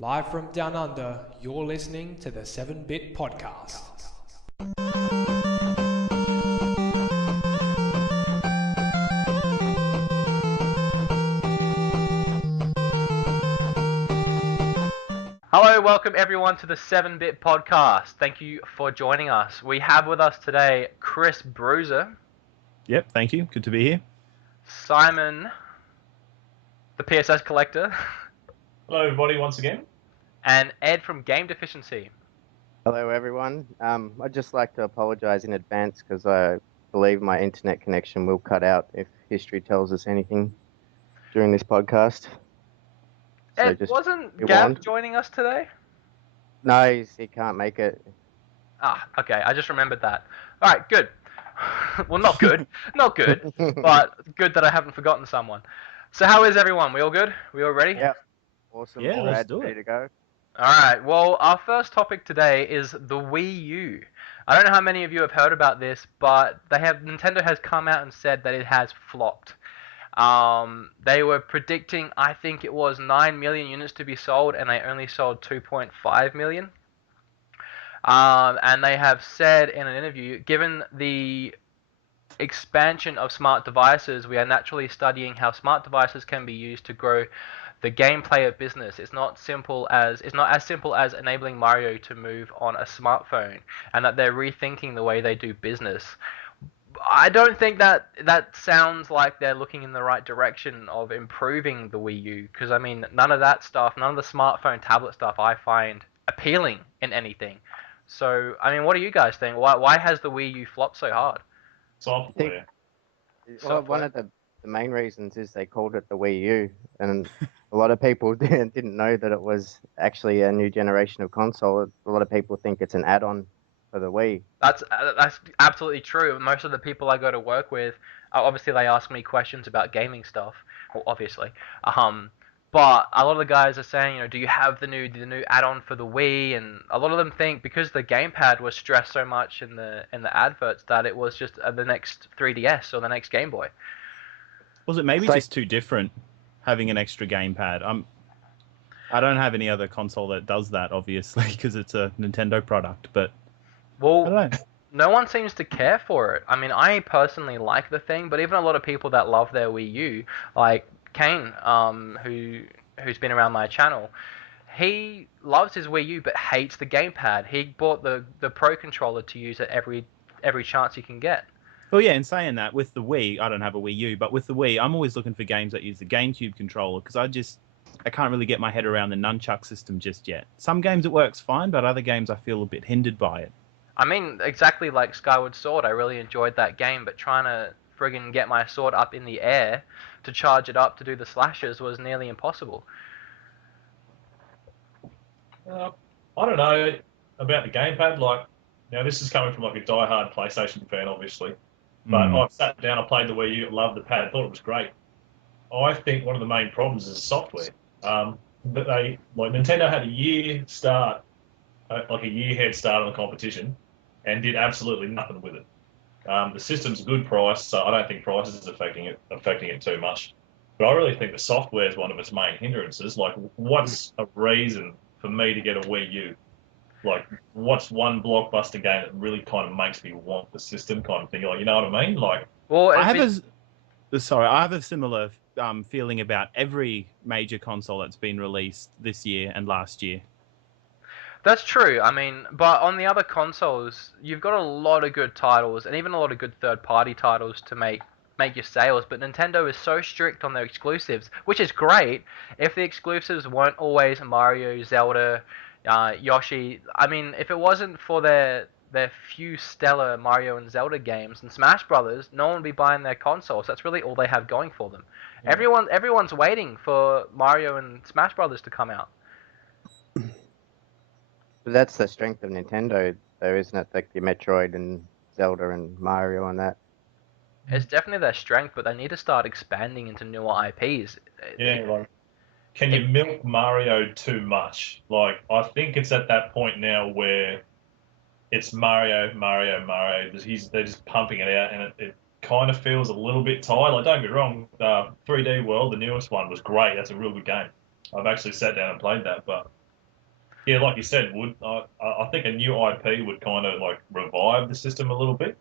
Live from Down Under, you're listening to the 7-Bit Podcast. Hello, welcome everyone to the 7-Bit Podcast. Thank you for joining us. We have with us today Chris Bruiser. Yep, thank you. Good to be here. Simon, the ThePSXCollector. Hello everybody once again. And Ed from Game Deficiency. Hello everyone. I'd just like to apologise in advance because I believe my internet connection will cut out if history tells us anything during this podcast. Ed, wasn't Gav joining us today? No, he can't make it. Ah, okay, I just remembered that. Alright, good. Well, not good. Not good, but good that I haven't forgotten someone. So how is everyone? We all good? We all ready? Yep. Awesome. Yeah, let's do ready it. to go. Alright, well, our first topic today is the Wii U. I don't know how many of you have heard about this, but Nintendo has come out and said that it has flopped. They were predicting, I think it was 9 million units to be sold, and they only sold 2.5 million. And they have said in an interview, given the expansion of smart devices, we are naturally studying how smart devices can be used to grow the gameplay of business. It's not as simple as enabling Mario to move on a smartphone, and that they're rethinking the way they do business. I don't think that sounds like they're looking in the right direction of improving the Wii U, because I mean, none of that stuff, none of the smartphone tablet stuff I find appealing in anything. So, I mean, what do you guys think? Why has the Wii U flopped so hard? Software. Well, one of the main reasons is they called it the Wii U, and a lot of people didn't know that it was actually a new generation of console. A lot of people think it's an add-on for the Wii. That's absolutely true. Most of the people I go to work with, obviously they ask me questions about gaming stuff. Well, obviously, but a lot of the guys are saying, do you have the new add-on for the Wii? And a lot of them think because the gamepad was stressed so much in the adverts that it was just the next 3DS or the next Game Boy. Was it maybe just too different having an extra gamepad? I don't have any other console that does that, obviously, because it's a Nintendo product. But well, I don't know. No one seems to care for it. I mean, I personally like the thing, but even a lot of people that love their Wii U, like Kane, who's been around my channel, he loves his Wii U but hates the gamepad. He bought the Pro controller to use at every chance he can get. Well, yeah, in saying that, with the Wii, I don't have a Wii U, but with the Wii, I'm always looking for games that use the GameCube controller, because I can't really get my head around the nunchuck system just yet. Some games it works fine, but other games I feel a bit hindered by it. I mean, exactly like Skyward Sword, I really enjoyed that game, but trying to friggin' get my sword up in the air to charge it up to do the slashes was nearly impossible. I don't know about the gamepad. Now this is coming from a die-hard PlayStation fan, obviously. But I've sat down, I played the Wii U, loved the pad, thought it was great. I think one of the main problems is software. Nintendo had a year start, a year head start on the competition, and did absolutely nothing with it. The system's a good price, so I don't think price is affecting it too much. But I really think the software is one of its main hindrances. Like, what's a reason for me to get a Wii U? Like, what's one blockbuster game that really kind of makes me want the system, kind of thing? Like, you know what I mean? Like, well, I have a similar feeling about every major console that's been released this year and last year. That's true. I mean, but on the other consoles, you've got a lot of good titles, and even a lot of good third-party titles to make your sales. But Nintendo is so strict on their exclusives, which is great. If the exclusives weren't always Mario, Zelda, Yoshi, I mean, if it wasn't for their few stellar Mario and Zelda games and Smash Brothers, no one would be buying their consoles. That's really all they have going for them. Yeah. Everyone's waiting for Mario and Smash Brothers to come out. But that's the strength of Nintendo, though, isn't it? Like your Metroid and Zelda and Mario and that. It's definitely their strength, but they need to start expanding into newer IPs. Yeah, can you milk Mario too much? Like, I think it's at that point now where it's Mario. They're just pumping it out, and it kind of feels a little bit tired. Like, don't get me wrong, 3D World, the newest one, was great. That's a real good game. I've actually sat down and played that, but Yeah, like you said, would I think a new IP would kind of like revive the system a little bit.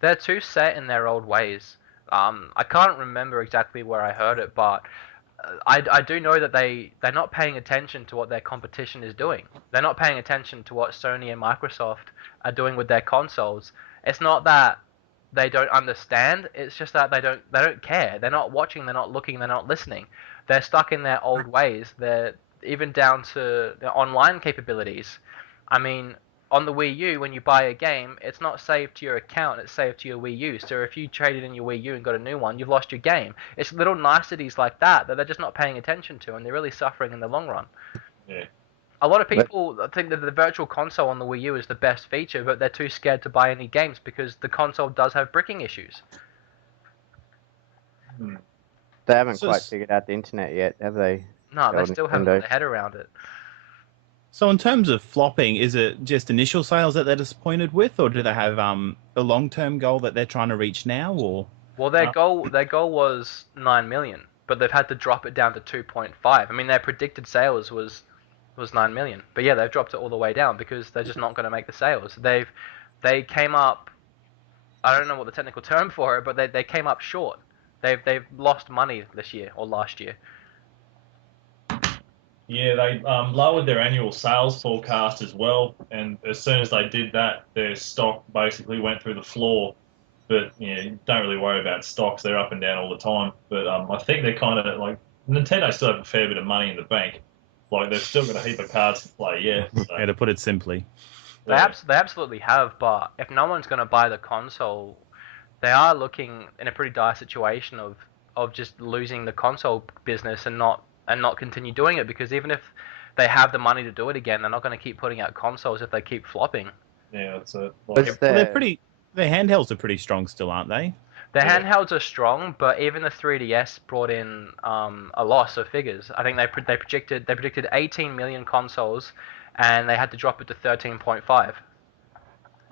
They're too set in their old ways. I can't remember exactly where I heard it, but I do know that they're not paying attention to what their competition is doing. They're not paying attention to what Sony and Microsoft are doing with their consoles. It's not that they don't understand. It's just that they don't care. They're not watching. They're not looking. They're not listening. They're stuck in their old ways. They're even down to their online capabilities. I mean, on the Wii U, when you buy a game, it's not saved to your account, it's saved to your Wii U. So if you traded in your Wii U and got a new one, you've lost your game. It's little niceties like that that they're just not paying attention to, and they're really suffering in the long run. Yeah. A lot of people think that the Virtual Console on the Wii U is the best feature, but they're too scared to buy any games because the console does have bricking issues. Hmm. They haven't quite figured out the internet yet, have they? No, they still haven't got their head around it. So in terms of flopping, is it just initial sales that they're disappointed with, or do they have a long-term goal that they're trying to reach now? Or well, their goal was 9 million, but they've had to drop it down to 2.5. I mean, their predicted sales was 9 million, but yeah, they've dropped it all the way down because they're just not going to make the sales. They came up. I don't know what the technical term for it, but they came up short. They've lost money this year or last year. Yeah, they lowered their annual sales forecast as well, and as soon as they did that, their stock basically went through the floor. But you don't really worry about stocks; they're up and down all the time. But I think they're kind of like Nintendo still have a fair bit of money in the bank. Like they've still got a heap of cards to play. Yeah. So, yeah, to put it simply, they absolutely have. But if no one's going to buy the console, they are looking in a pretty dire situation of just losing the console business and not continue doing it, because even if they have the money to do it again, they're not going to keep putting out consoles if they keep flopping. Yeah, that's it. Their handhelds are pretty strong still, aren't they? Their handhelds are strong, but even the 3DS brought in a loss of figures. I think they predicted 18 million consoles, and they had to drop it to 13.5.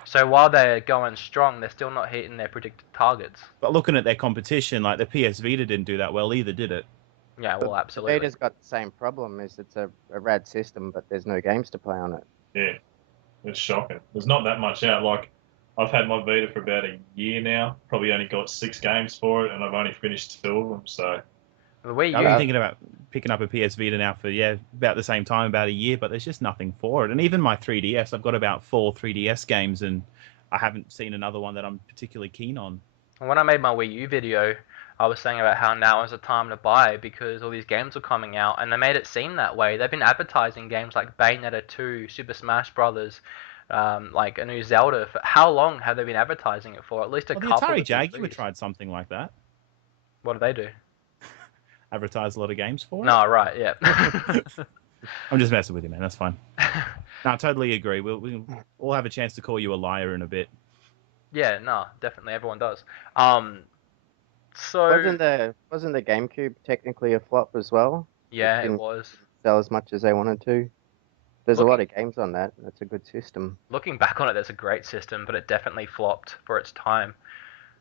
So while they're going strong, they're still not hitting their predicted targets. But looking at their competition, like the PS Vita didn't do that well either, did it? Yeah, well, absolutely. Vita's got the same problem, is it's a rad system, but there's no games to play on it. Yeah, it's shocking. There's not that much out. Like, I've had my Vita for about a year now. Probably only got 6 games for it, and I've only finished 2 of them. So the Wii U. I've been thinking about picking up a PS Vita now for about the same time, about a year. But there's just nothing for it. And even my 3DS, I've got about 4 3DS games, and I haven't seen another one that I'm particularly keen on. When I made my Wii U video, I was saying about how now is the time to buy because all these games are coming out, and they made it seem that way. They've been advertising games like Bayonetta 2, Super Smash Brothers, like a new Zelda. For how long have they been advertising it for? At least a couple. The Atari Jaguar tried something like that. What do they do? Advertise a lot of games for it? No, right, yeah. I'm just messing with you, man. That's fine. No, I totally agree. We'll all have a chance to call you a liar in a bit. Yeah, no, definitely. Everyone does. So wasn't the GameCube technically a flop as well? Yeah, it was. Sell as much as they wanted to. There's a lot of games on that. That's a good system. Looking back on it, that's a great system, but it definitely flopped for its time.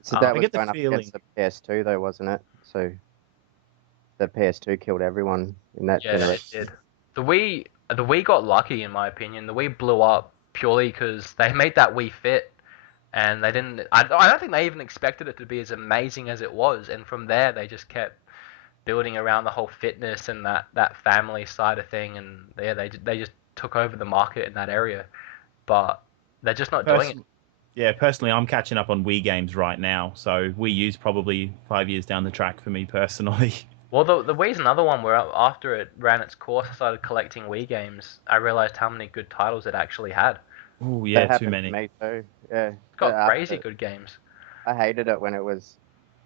So that was going up against the PS2, though, wasn't it? So the PS2 killed everyone in that generation. Yeah, it did. The Wii got lucky, in my opinion. The Wii blew up purely because they made that Wii Fit, and they didn't. I don't think they even expected it to be as amazing as it was. And from there, they just kept building around the whole fitness and that family side of thing. And yeah, they just took over the market in that area. But they're just not doing it. Yeah, personally, I'm catching up on Wii games right now. So Wii U's probably 5 years down the track for me personally. Well, the Wii's another one where after it ran its course, I started collecting Wii games. I realized how many good titles it actually had. Oh yeah, too many. To me too. Yeah, it's got crazy good games. I hated it when it was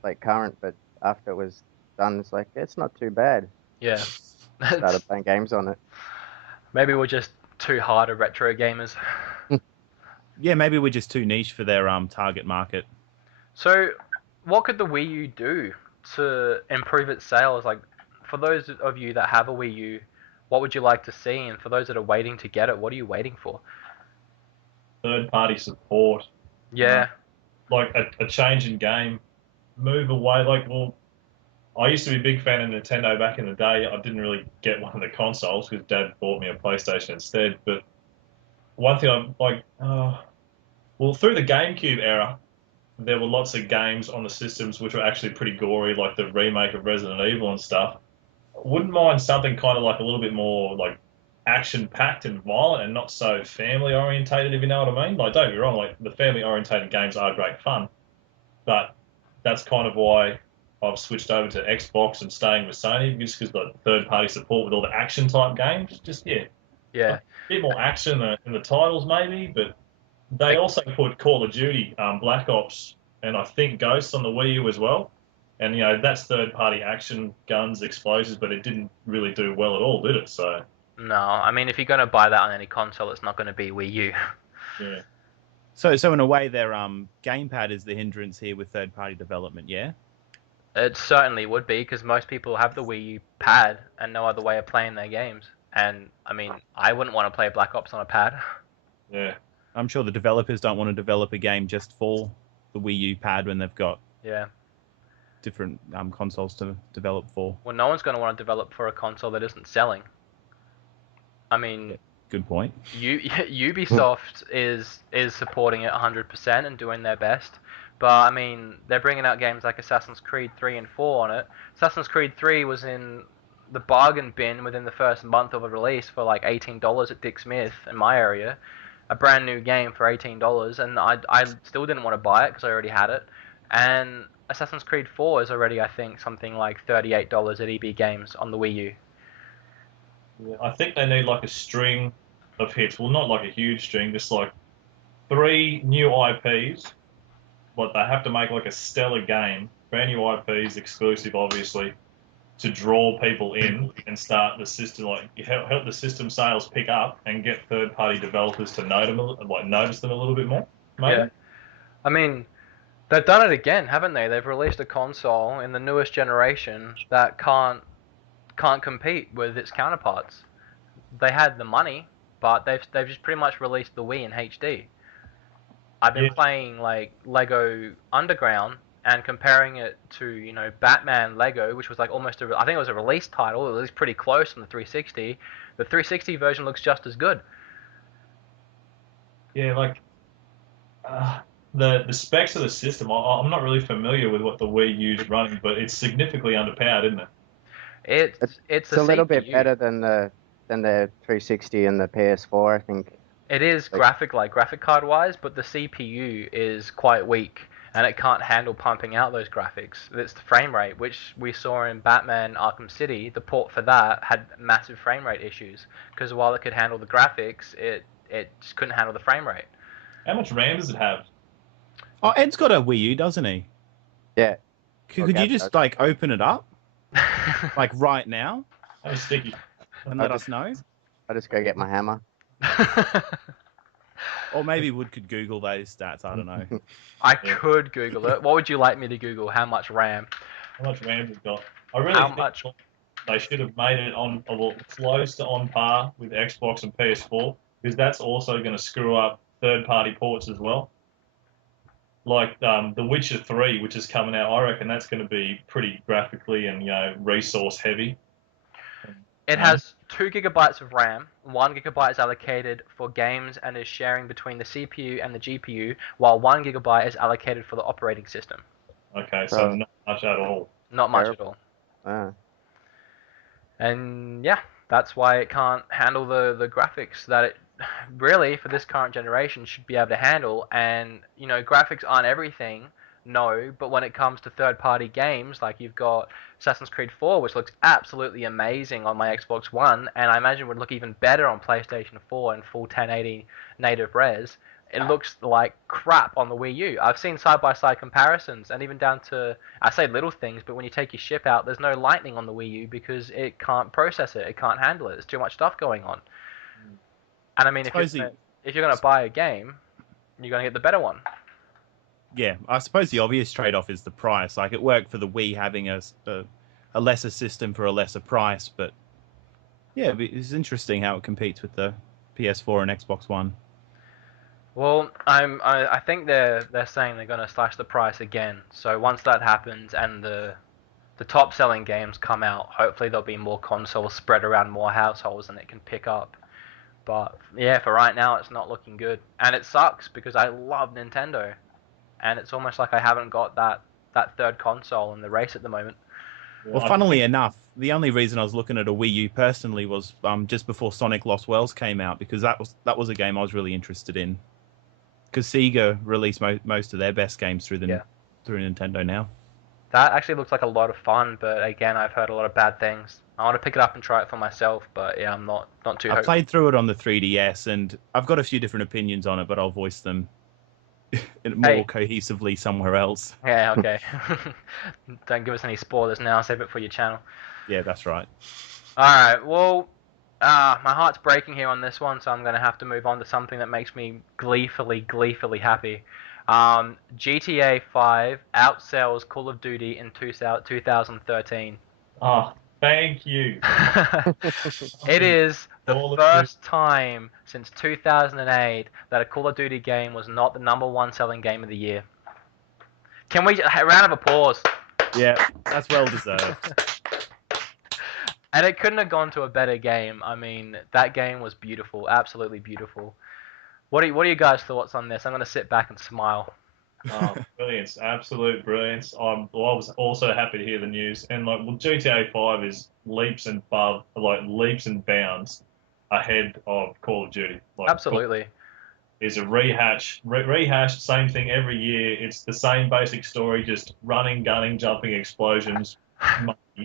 like current, but after it was done, it's like it's not too bad. Yeah. Started playing games on it. Maybe we're just too hard of retro gamers. Yeah, maybe we're just too niche for their target market. So, what could the Wii U do to improve its sales? Like, for those of you that have a Wii U, what would you like to see? And for those that are waiting to get it, what are you waiting for? Third-party support. Yeah. Like a change in game. Move away. Like, well, I used to be a big fan of Nintendo back in the day. I didn't really get one of the consoles because Dad bought me a PlayStation instead. But one thing I'm like, well, through the GameCube era, there were lots of games on the systems which were actually pretty gory, like the remake of Resident Evil and stuff. Wouldn't mind something kind of like a little bit more like action-packed and violent and not so family-orientated, if you know what I mean. Like, don't get me wrong, like the family-orientated games are great fun, but that's kind of why I've switched over to Xbox and staying with Sony, just because the third-party support with all the action-type games, just Yeah. a bit more action in the titles maybe, but they also put Call of Duty, Black Ops, and I think Ghosts on the Wii U as well. And, you know, that's third-party action, guns, explosives, but it didn't really do well at all, did it? So, No, I mean, if you're going to buy that on any console, it's not going to be Wii U. yeah. So in a way, their gamepad is the hindrance here with third-party development, yeah? It certainly would be, because most people have the Wii U pad and no other way of playing their games. And, I mean, I wouldn't want to play Black Ops on a pad. Yeah. I'm sure the developers don't want to develop a game just for the Wii U pad when they've got different consoles to develop for. Well, no one's going to want to develop for a console that isn't selling. I mean, good point. Ubisoft is supporting it 100% and doing their best. But, I mean, they're bringing out games like Assassin's Creed 3 and 4 on it. Assassin's Creed 3 was in the bargain bin within the first month of a release for like $18 at Dick Smith in my area. A brand new game for $18, and I still didn't want to buy it because I already had it. And Assassin's Creed 4 is already, I think, something like $38 at EB Games on the Wii U. Yeah, I think they need like a string of hits. Well, not like a huge string, just like 3 new IPs. But they have to make like a stellar game, brand new IPs, exclusive, obviously, to draw people in and start the system, like help the system sales pick up and get third-party developers to notice them a little bit more. Maybe. Yeah, I mean, they've done it again, haven't they? They've released a console in the newest generation that can't compete with its counterparts. They had the money, but they've just pretty much released the Wii in HD. I've been playing like Lego Underground and comparing it to, you know, Batman Lego, which was like almost I think it was a release title. It was pretty close on the 360. The 360 version looks just as good. Yeah, like the specs of the system. I'm not really familiar with what the Wii U's running, but it's significantly underpowered, isn't it? It's a little CPU. bit better than the 360 and the PS4, I think. It is graphic card wise, but the CPU is quite weak and it can't handle pumping out those graphics. It's the frame rate, which we saw in Batman Arkham City. The port for that had massive frame rate issues because while it could handle the graphics, it just couldn't handle the frame rate. How much RAM does it have? Oh, Ed's got a Wii U, doesn't he? Yeah. Could you just like open it up, like right now, That was sticky. and let us know? I'll just go get my hammer. Or maybe Wood could Google those stats. I don't know. I could Google it. What would you like me to Google? How much RAM? How much RAM has it got? I really think they should have made it close to on par with Xbox and PS4, because that's also going to screw up third-party ports as well. Like The Witcher 3, which is coming out, I reckon that's going to be pretty graphically and, you know, resource heavy. It has 2 gigabytes of RAM. 1 gigabyte is allocated for games and is sharing between the CPU and the GPU, while 1 gigabyte is allocated for the operating system. Okay, so not much at all. Not much at all. And yeah, that's why it can't handle the graphics that it really, for this current generation, should be able to handle. And, you know, graphics aren't everything, no, but when it comes to third-party games, like you've got Assassin's Creed 4, which looks absolutely amazing on my Xbox One, and I imagine would look even better on PlayStation 4 in full 1080 native res. It looks like crap on the Wii U. I've seen side-by-side comparisons, and even down to, I say little things, but when you take your ship out, there's no lightning on the Wii U because it can't process it. It can't handle it. There's too much stuff going on. And I mean, if you're going to buy a game, you're going to get the better one. Yeah, I suppose the obvious trade-off is the price. Like, it worked for the Wii having a lesser system for a lesser price, but yeah, it's interesting how it competes with the PS4 and Xbox One. Well, I think they're saying they're going to slash the price again. So once that happens and the the top selling games come out, hopefully there'll be more consoles spread around more households and it can pick up. But yeah, for right now, it's not looking good. And it sucks because I love Nintendo. And it's almost like I haven't got that third console in the race at the moment. Well, funnily enough, the only reason I was looking at a Wii U personally was just before Sonic Lost Worlds came out, because that was a game I was really interested in. Because Sega released most of their best games through Nintendo now. That actually looks like a lot of fun, but again, I've heard a lot of bad things. I want to pick it up and try it for myself, but yeah, I'm not too hopeful. I played through it on the 3DS, and I've got a few different opinions on it, but I'll voice them more cohesively somewhere else. Yeah, okay. Don't give us any spoilers now. Save it for your channel. Yeah, that's right. All right. Well, my heart's breaking here on this one, so I'm going to have to move on to something that makes me gleefully happy. GTA 5 outsells Call of Duty in 2013. Oh, thank you. It is the first time since 2008 that a Call of Duty game was not the #1 selling game of the year. Can we a round of applause? Yeah, that's well deserved. And it couldn't have gone to a better game. I mean, that game was beautiful, absolutely beautiful. What are you guys' thoughts on this? I'm going to sit back and smile. Oh, brilliance, absolute brilliance. I was also happy to hear the news, and GTA 5 is leaps and bounds ahead of Call of Duty. Absolutely. Is a rehash, same thing every year. It's the same basic story, just running, gunning, jumping, explosions,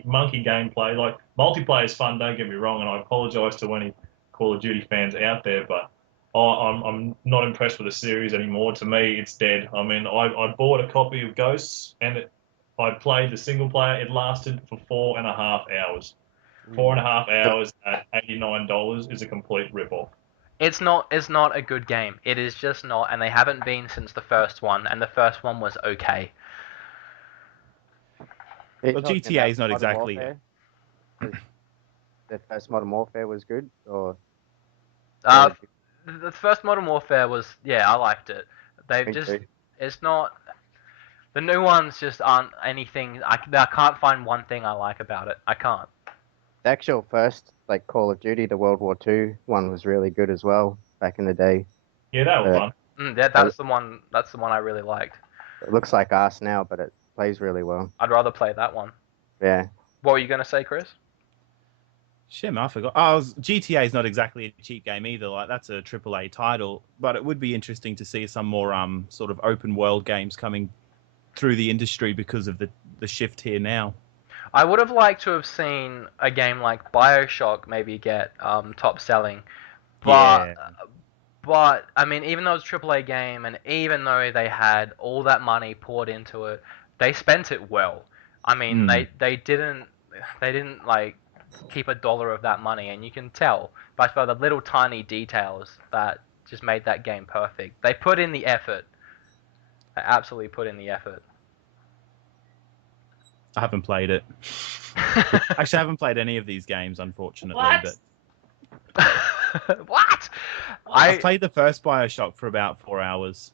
monkey gameplay. Like, multiplayer is fun, don't get me wrong, and I apologise to any Call of Duty fans out there, but I'm not impressed with the series anymore. To me, it's dead. I mean, I bought a copy of Ghosts, and I played the single player. It lasted for 4.5 hours. 4.5 hours at $89 is a complete rip-off. It's not a good game. It is just not, and they haven't been since the first one, and the first one was okay. Well, GTA is not exactly. The first Modern Warfare was good, or? The first Modern Warfare was, yeah, I liked it. It's not. The new ones just aren't anything. I can't find one thing I like about it. I can't. The actual first, Call of Duty, the World War II one was really good as well back in the day. Yeah, that was fun. That's the one. That's the one I really liked. It looks like arse now, but it plays really well. I'd rather play that one. Yeah. What were you gonna say, Chris? Shit, I forgot. GTA is not exactly a cheap game either. That's a AAA title, but it would be interesting to see some more sort of open world games coming through the industry because of the shift here now. I would have liked to have seen a game like BioShock maybe get top selling, but I mean, even though it's a AAA game and even though they had all that money poured into it, they spent it well. I mean, they didn't keep $1 of that money, and you can tell by the little tiny details that just made that game perfect. They put in the effort. They absolutely put in the effort. I haven't played it. Actually, I haven't played any of these games, unfortunately. What? But What? I played the first BioShock for about 4 hours.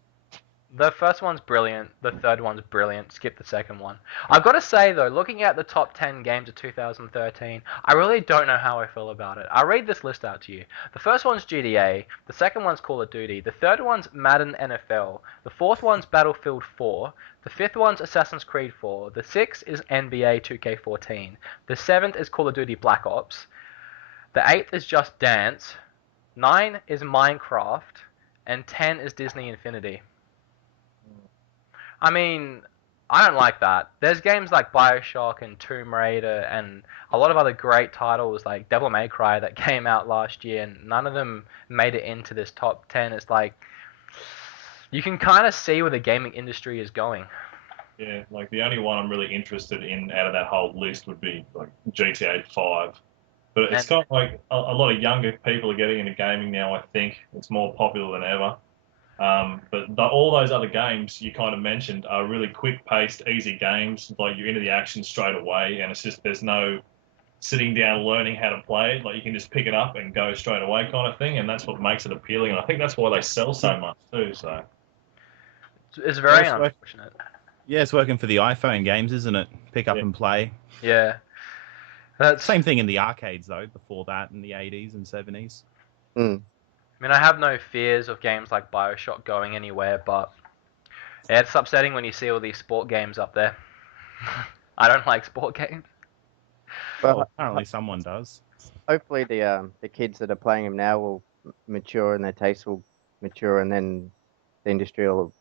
The first one's brilliant. The third one's brilliant. Skip the second one. I've got to say, though, looking at the top 10 games of 2013, I really don't know how I feel about it. I'll read this list out to you. The first one's GTA. The second one's Call of Duty. The third one's Madden NFL. The fourth one's Battlefield 4. The fifth one's Assassin's Creed 4. The sixth is NBA 2K14. The seventh is Call of Duty Black Ops. The eighth is Just Dance. 9 is Minecraft. And 10 is Disney Infinity. I mean, I don't like that. There's games like BioShock and Tomb Raider and a lot of other great titles like Devil May Cry that came out last year, and none of them made it into this top 10. It's like, you can kind of see where the gaming industry is going. Yeah, the only one I'm really interested in out of that whole list would be GTA 5. But it's kind of like a lot of younger people are getting into gaming now, I think. It's more popular than ever. But all those other games you kind of mentioned are really quick-paced, easy games. You're into the action straight away, and it's just there's no sitting down learning how to play it. You can just pick it up and go straight away kind of thing, and that's what makes it appealing. And I think that's why they sell so much too. So it's very unfortunate. Yeah, it's working for the iPhone games, isn't it? Pick up and play. Yeah. That's Same thing in the arcades, though, before that in the 80s and 70s. Mm. I mean, I have no fears of games like BioShock going anywhere, but yeah, it's upsetting when you see all these sport games up there. I don't like sport games. But Well, apparently someone does. hopefully the kids that are playing them now will mature and their tastes will mature, and then the industry will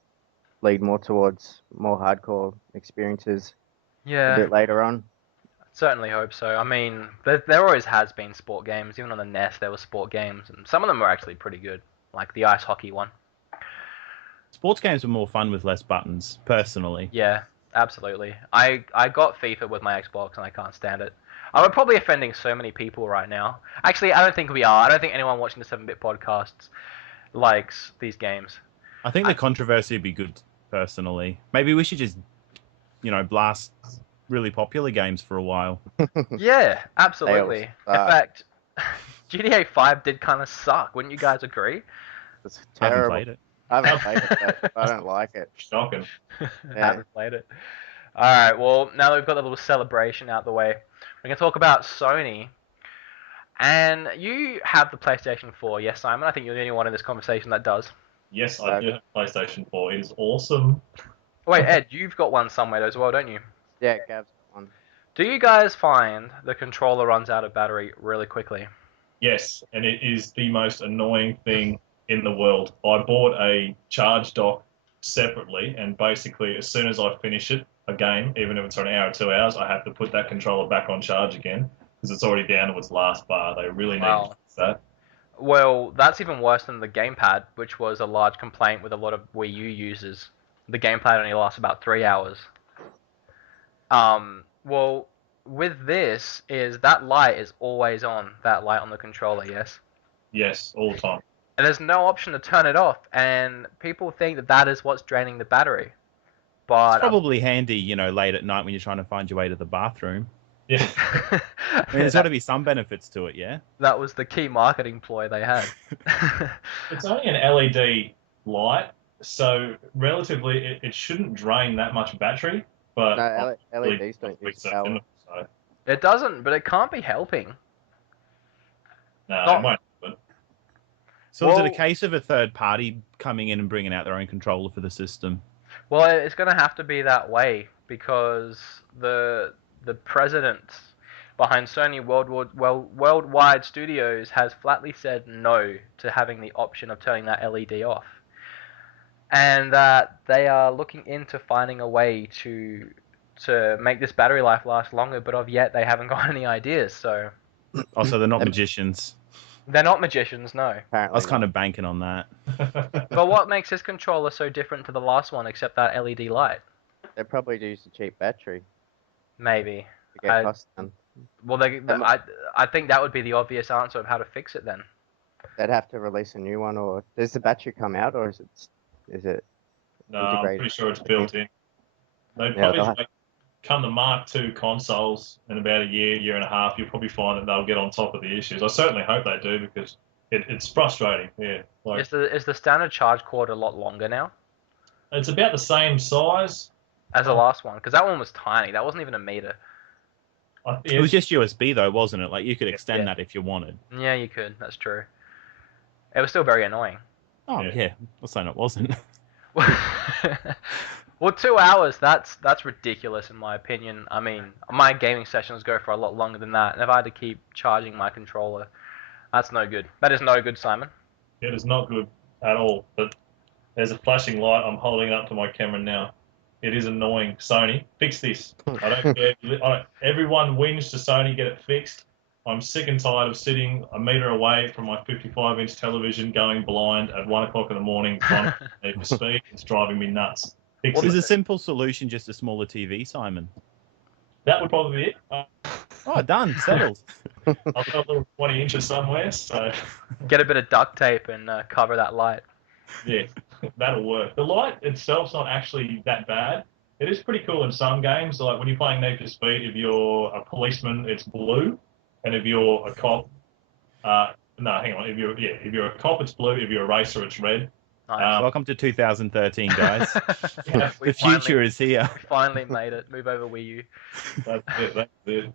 lead more towards more hardcore experiences a Yeah, bit later on. certainly hope so. I mean, there always has been sport games. Even on the NES, there were sport games, and some of them were actually pretty good, like the ice hockey one. Sports games are more fun with less buttons, personally. Yeah, absolutely. I got FIFA with my Xbox, and I can't stand it. We're probably offending so many people right now. Actually, I don't think we are. I don't think anyone watching the 7-Bit podcasts likes these games. I think the controversy would be good, personally. Maybe we should just, blast really popular games for a while. Yeah, absolutely. In suck. fact, GTA 5 did kind of suck. Wouldn't you guys agree? It's I haven't terrible. played it. I haven't played it, but I don't like it. Shocking. I Yeah. haven't played it. Alright, well, now that we've got the little celebration out the way, we can talk about Sony. And you have the PlayStation 4, yes, Simon? I think you're the only one in this conversation that does. Yes, I do have PlayStation 4. It is awesome. Wait, Ed, you've got one somewhere as well, don't you? Yeah, Gav's got one. Do you guys find the controller runs out of battery really quickly? Yes, and it is the most annoying thing in the world. I bought a charge dock separately, and basically, as soon as I finish a game, even if it's for an hour or 2 hours, I have to put that controller back on charge again because it's already down to its last bar. They really need to fix that. Well, that's even worse than the gamepad, which was a large complaint with a lot of Wii U users. The gamepad only lasts about 3 hours. Well, with this, is that light is always on, that light on the controller, yes? Yes, all the time. And there's no option to turn it off, and people think that that is what's draining the battery. But It's probably handy, late at night when you're trying to find your way to the bathroom. Yeah. I mean, there's got to be some benefits to it, yeah? that was the key marketing ploy they had. It's only an LED light, so relatively it shouldn't drain that much battery. But No, LEDs don't use fix it, power. so It doesn't, but it can't be helping. no, Not- it won't. But So is it Well- a case of a third party coming in and bringing out their own controller for the system? Well, it's going to have to be that way because the president behind Sony Worldwide Studios has flatly said no to having the option of turning that LED off, and that they are looking into finding a way to make this battery life last longer, but of yet they haven't got any ideas. So Oh, so they're not magicians. they're not magicians, no. I Apparently was kind not. of banking on that. But what makes this controller so different to the last one except that LED light? They probably use a cheap battery Maybe. to get costs down. Well, I think that would be the obvious answer of how to fix it then. They'd have to release a new one, or does the battery come out, or is it? no, I'm integrated. pretty sure it's built in. They Yeah, probably they'll have- come the Mark II consoles in about a year and a half. You'll probably find that they'll get on top of the issues. I certainly hope they do because it's frustrating. Yeah, like Is the standard charge cord a lot longer now it's about the same size. as the last one? Because that one was tiny. That wasn't even a meter. It was just USB, though, wasn't it? Like, you could extend Yeah. that if you wanted. Yeah, you could. That's true. It was still very annoying. Oh, Yeah. yeah. I'm saying it wasn't. Well, 2 hours, that's ridiculous in my opinion. I mean, my gaming sessions go for a lot longer than that, and if I had to keep charging my controller, that's no good. That is no good, Simon. It is not good at all. But there's a flashing light. I'm holding it up to my camera now. It is annoying. Sony, fix this. I don't care. Everyone wins to Sony, get it fixed. I'm sick and tired of sitting a metre away from my 55-inch television going blind at 1 o'clock in the morning trying to need for speed. It's driving me nuts. Fix What is it. a simple solution, just a smaller TV, Simon? That would probably be it. Oh, done. Settled. I've got a little 20 inches somewhere, so Get a bit of duct tape and cover that light. yeah, that'll work. The light itself's not actually that bad. It is pretty cool in some games. Like when you're playing Need for Speed, if you're a policeman, it's blue, and if you're a cop, no, hang on. If you're a cop, it's blue. If you're a racer, it's red. Nice. Welcome to 2013, guys. Yeah, The future is here. We finally made it. Move over Wii U. that's it. That's it.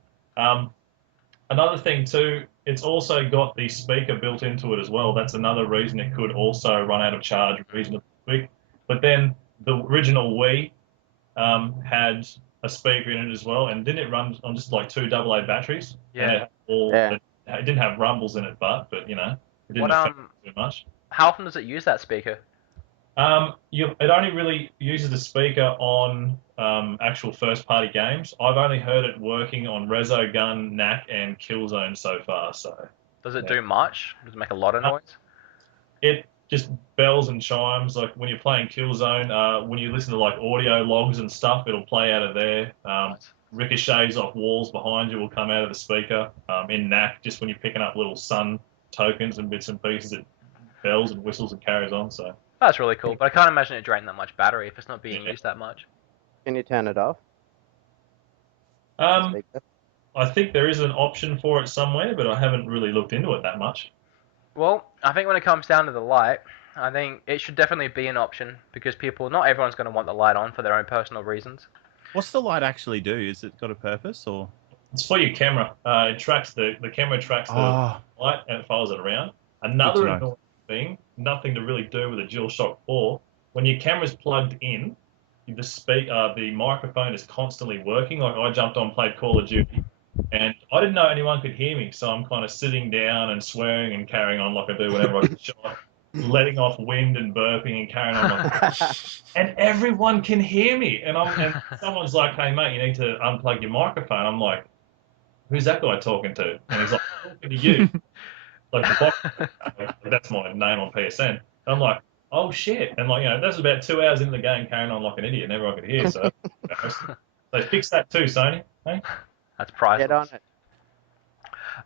Another thing too, it's also got the speaker built into it as well. That's another reason it could also run out of charge reasonably quick. But then the original Wii had a speaker in it as well, and didn't it run on just like 2 AA batteries? Yeah. And it didn't have rumbles in it, but you know, it didn't affect it too much. How often does it use that speaker? It only really uses the speaker on actual first-party games. I've only heard it working on Resogun, Knack, and Killzone so far. So does it do much? Does it make a lot of noise? It just bells and chimes. Like when you're playing Killzone, when you listen to like audio logs and stuff, it'll play out of there. Ricochets off walls behind you will come out of the speaker. In Knack, just when you're picking up little sun tokens and bits and pieces, it bells and whistles and carries on. So. That's really cool, but I can't imagine it draining that much battery if it's not being used that much. Can you turn it off? I think there is an option for it somewhere, but I haven't really looked into it that much. Well, I think when it comes down to the light, I think it should definitely be an option because not everyone's going to want the light on for their own personal reasons. What's the light actually do? Is it got a purpose or? It's for your camera. It tracks the camera tracks the light and it follows it around. Another annoying thing, nothing to really do with a DualShock 4. When your camera's plugged in, the microphone is constantly working. Like I jumped on, played Call of Duty, and I didn't know anyone could hear me, so I'm kind of sitting down and swearing and carrying on like I do whenever I get shot, letting off wind and burping and carrying on. And everyone can hear me, and someone's like, "Hey mate, you need to unplug your microphone." I'm like, "Who's that guy talking to?" And he's like, "Talking to you." That's my name on PSN. And I'm like, oh shit. And like, that was about 2 hours into the game carrying on like an idiot and everyone could hear. So they fix that too, Sony. Hey? That's priceless. Get on it.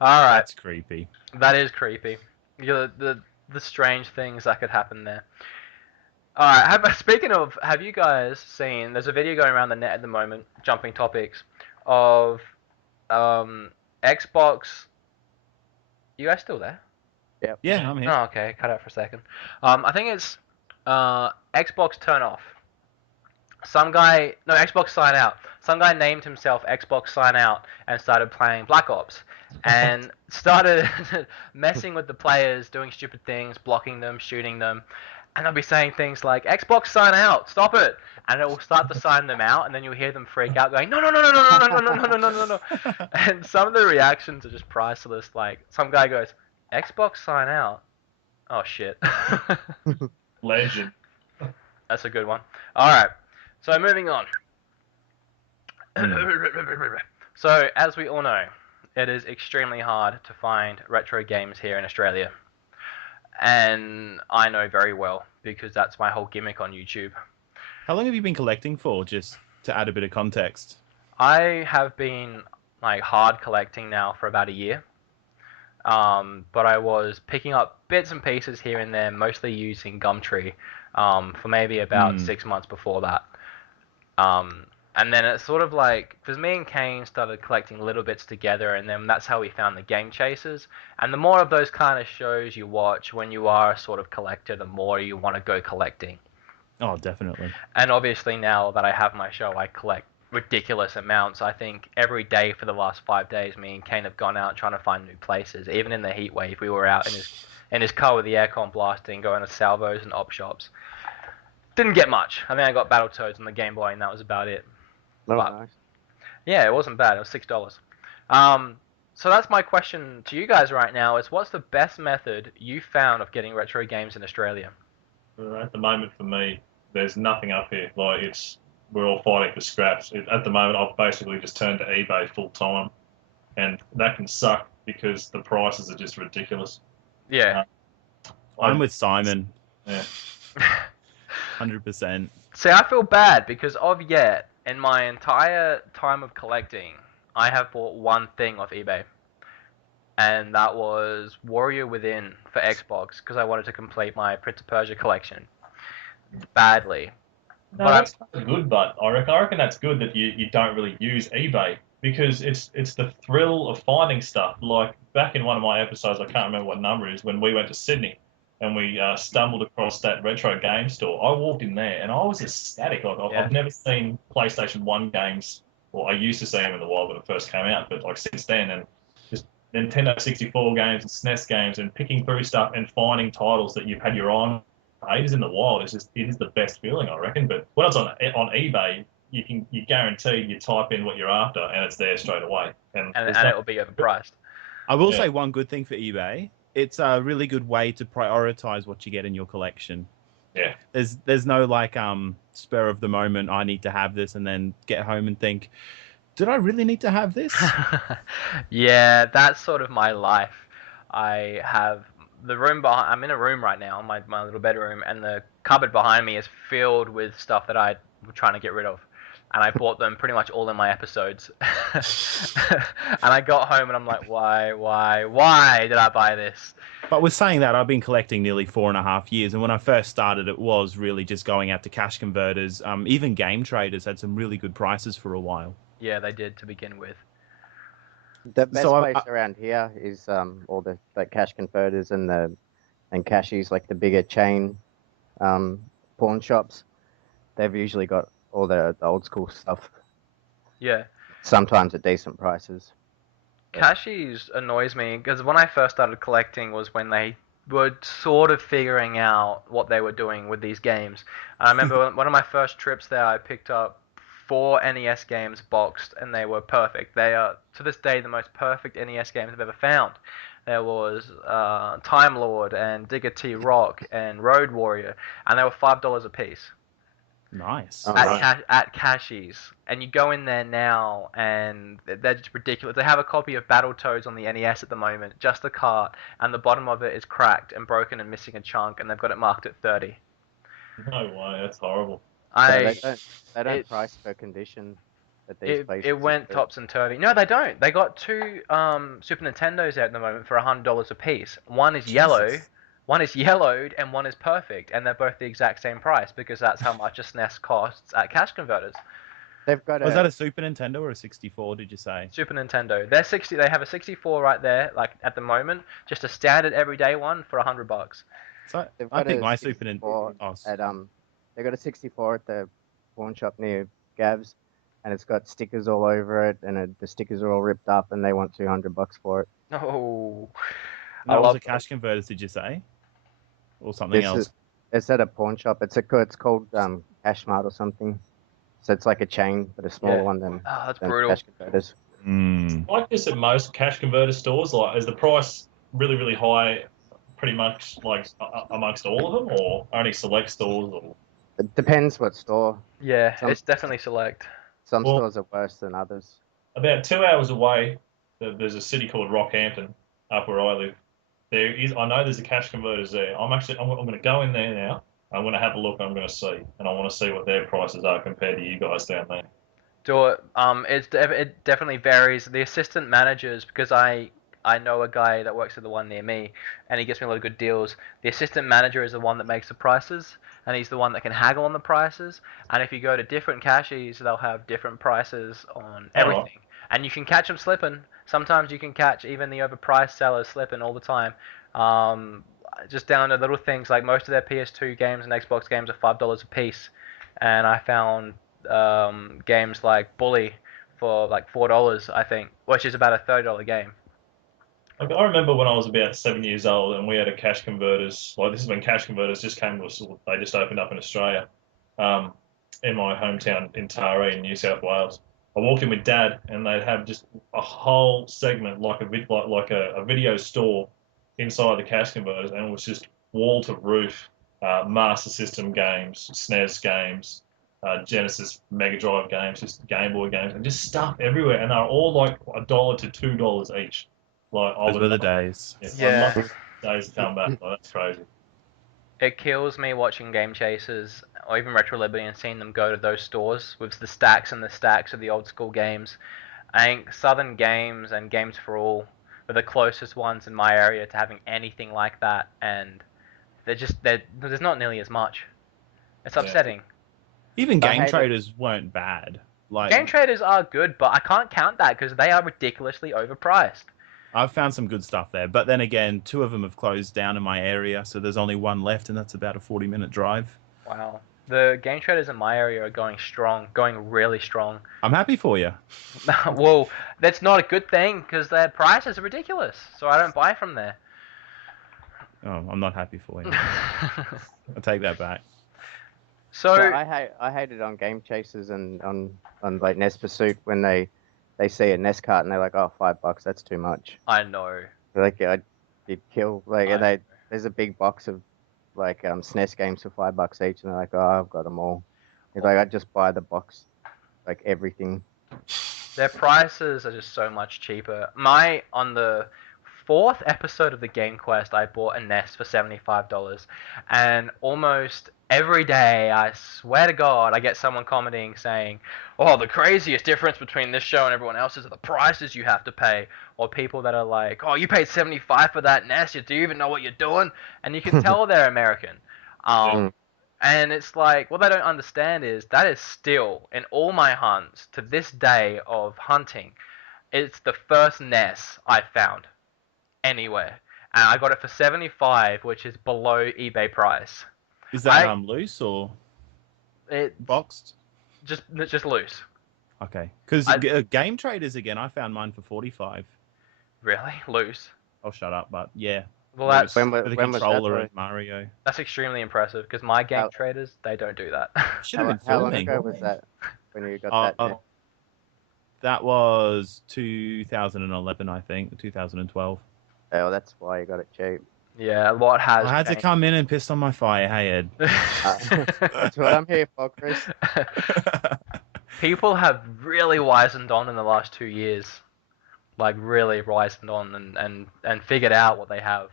All right. That's creepy. That is creepy. The strange things that could happen there. All right. Speaking of, have you guys seen, there's a video going around the net at the moment, jumping topics, of Xbox. You guys still there? Yep. Yeah, I'm here. Oh, okay. Cut out for a second. I think it's Xbox turn off. Xbox sign out. Some guy named himself Xbox sign out and started playing Black Ops and started messing with the players, doing stupid things, blocking them, shooting them. And they'll be saying things like, Xbox sign out, stop it. And it will start to sign them out, and then you'll hear them freak out going, no, no, no, no, no, no, no, no, no, no, no, no, no. And some of the reactions are just priceless. Like, some guy goes, Xbox sign out? Oh, shit. Legend. That's a good one. All right. So, moving on. So, as we all know, it is extremely hard to find retro games here in Australia. And I know very well, because that's my whole gimmick on YouTube. How long have you been collecting for, just to add a bit of context? I have been hard collecting now for about a year. But I was picking up bits and pieces here and there, mostly using Gumtree, for maybe about 6 months before that. And then it's sort of because me and Kane started collecting little bits together, and then that's how we found the Game Chasers. And the more of those kind of shows you watch when you are a sort of collector, the more you want to go collecting. Oh, definitely. And obviously now that I have my show, I collect ridiculous amounts. I think every day for the last 5 days, me and Kane have gone out trying to find new places. Even in the heat wave, we were out in his car with the aircon blasting, going to salvos and op shops. Didn't get much. I think I got Battletoads on the Game Boy, and that was about it. Nice. Yeah, it wasn't bad. It was $6. So that's my question to you guys right now: is what's the best method you found of getting retro games in Australia? At the moment, for me, there's nothing up here. We're all fighting for scraps. At the moment, I've basically just turned to eBay full time, and that can suck because the prices are just ridiculous. Yeah. I'm with Simon. Yeah. 100%. See, I feel bad because in my entire time of collecting, I have bought one thing off eBay. And that was Warrior Within for Xbox, because I wanted to complete my Prince of Persia collection. Badly. No, that's good, but I reckon that's good that you don't really use eBay, because it's the thrill of finding stuff. Like back in one of my episodes, I can't remember what number it is, when we went to Sydney, and we stumbled across that retro game store. I walked in there and I was ecstatic. Like I've never seen PlayStation 1 games. Well, I used to see them in the wild when it first came out, but like since then, and just Nintendo 64 games and SNES games, and picking through stuff and finding titles that you've had your eye on for ages in the wild it is the best feeling, I reckon. But when it's on eBay, you guaranteed you type in what you're after and it's there straight away, and it'll be overpriced. I will say one good thing for eBay. It's a really good way to prioritize what you get in your collection. Yeah. There's no like spur of the moment, I need to have this, and then get home and think, did I really need to have this? Yeah, that's sort of my life. I have the room behind. I'm in a room right now, my little bedroom, and the cupboard behind me is filled with stuff that I'm trying to get rid of. And I bought them pretty much all in my episodes. And I got home and I'm like, why did I buy this? But with saying that, I've been collecting nearly 4.5 years, and when I first started, it was really just going out to cash converters. Even Game Traders had some really good prices for a while. Yeah, they did to begin with. The best place around here is all the cash converters and cashies, like the bigger chain pawn shops. They've usually got all the old school stuff. Yeah. Sometimes at decent prices. Cashies annoys me because when I first started collecting was when they were sort of figuring out what they were doing with these games. And I remember one of my first trips there, I picked up 4 NES games boxed, and they were perfect. They are, to this day, the most perfect NES games I've ever found. There was Time Lord and Digger T Rock and Road Warrior, and they were $5 a piece. Nice. At Cashies. And you go in there now, and they're just ridiculous. They have a copy of Battletoads on the NES at the moment, just the cart, and the bottom of it is cracked and broken and missing a chunk, and they've got it marked at 30. No way, that's horrible. They don't price per condition at these places. It went tops and turvy. No, they don't. They got 2 Super Nintendos out at the moment for $100 a piece. One is yellow. One is yellowed and one is perfect, and they're both the exact same price because that's how much a SNES costs at cash converters. They've got Was that a Super Nintendo or a 64, did you say? Super Nintendo. They have a 64 right there, like at the moment, just a standard everyday one for $100. So I think my Super Nintendo. They got a 64 at the pawn shop near Gav's, and it's got stickers all over it, and the stickers are all ripped up, and they want $200 for it. Oh, that was a cash converters, did you say? Or something else? It's at a pawn shop. It's called Cash Mart or something. So it's like a chain, but a smaller one than brutal. cash converters. Like this at most cash converter stores, like is the price really, really high pretty much like amongst all of them, or only select stores? Or... It depends what store. Yeah, it's definitely select. Some stores are worse than others. About 2 hours away, there's a city called Rockhampton, up where I live. I know there's a cash converters there. I'm going to go in there now. I'm going to have a look. I'm going to see, and I want to see what their prices are compared to you guys down there. Do it. It definitely varies. The assistant managers, because I know a guy that works at the one near me, and he gets me a lot of good deals. The assistant manager is the one that makes the prices, and he's the one that can haggle on the prices. And if you go to different cashies, they'll have different prices on everything. Right. And you can catch them slipping. Sometimes you can catch even the overpriced sellers slipping all the time. Just down to little things like most of their PS2 games and Xbox games are $5 a piece. And I found games like Bully for like $4, I think, which is about a $30 game. Like, I remember when I was about 7 years old and we had a cash converters. Like, this is when cash converters just came to us. They just opened up in Australia, in my hometown in Taree in New South Wales. I walked in with Dad, and they'd have just a whole segment like a video store inside the cash converters, and it was just wall to roof, Master System games, SNES games, Genesis Mega Drive games, just Game Boy games, and just stuff everywhere, and they're all like $1 to $2 each. Like those were the days. Yeah. Days to come back. Like, that's crazy. It kills me watching Game Chasers or even Retro Liberty and seeing them go to those stores with the stacks and the stacks of the old school games. I think Southern Games and Games for All are the closest ones in my area to having anything like that, and there's not nearly as much. It's upsetting. Even Game Traders weren't bad. Game Traders are good, but I can't count that because they are ridiculously overpriced. I've found some good stuff there, but then again, 2 of them have closed down in my area, so there's only one left, and that's about a 40-minute drive. Wow. The game traders in my area are going strong, going really strong. I'm happy for you. Well, that's not a good thing because their prices are ridiculous, so I don't buy from there. Oh, I'm not happy for you. I'll take that back. So I hate it on Game Chasers and on like Nest Pursuit when they see a Nest cart and they're like, oh, $5, that's too much. I know. Like you'd kill and there's a big box of like SNES games for $5 each, and they're like, oh, I've got them all. It's like I just buy the box, like everything. Their prices are just so much cheaper. On the 4th episode of the Game Quest, I bought a Nest for $75, and almost every day, I swear to God, I get someone commenting saying, "Oh, the craziest difference between this show and everyone else's are the prices you have to pay." Or people that are like, "Oh, you paid $75 for that Nest. Do you even know what you're doing?" And you can tell they're American. And it's like, what they don't understand is that is still, in all my hunts, to this day of hunting, it's the first NES I found anywhere. And I got it for $75, which is below eBay price. Is that loose or boxed? Just loose. Okay. Because Game Traders, again, I found mine for $45. Really? Loose? I'll shut up, but yeah. Well, that's with the controller and Mario. That's extremely impressive because my Game Traders, they don't do that. Should have been How filming. long ago was that when you got that? That was 2011, I think, 2012. Oh, that's why you got it cheap. Yeah, what has I had to come in and piss on my fire. Hey, Ed. That's what I'm here for, Chris. People have really wisened on in the last 2 years. Like, really wisened on and figured out what they have.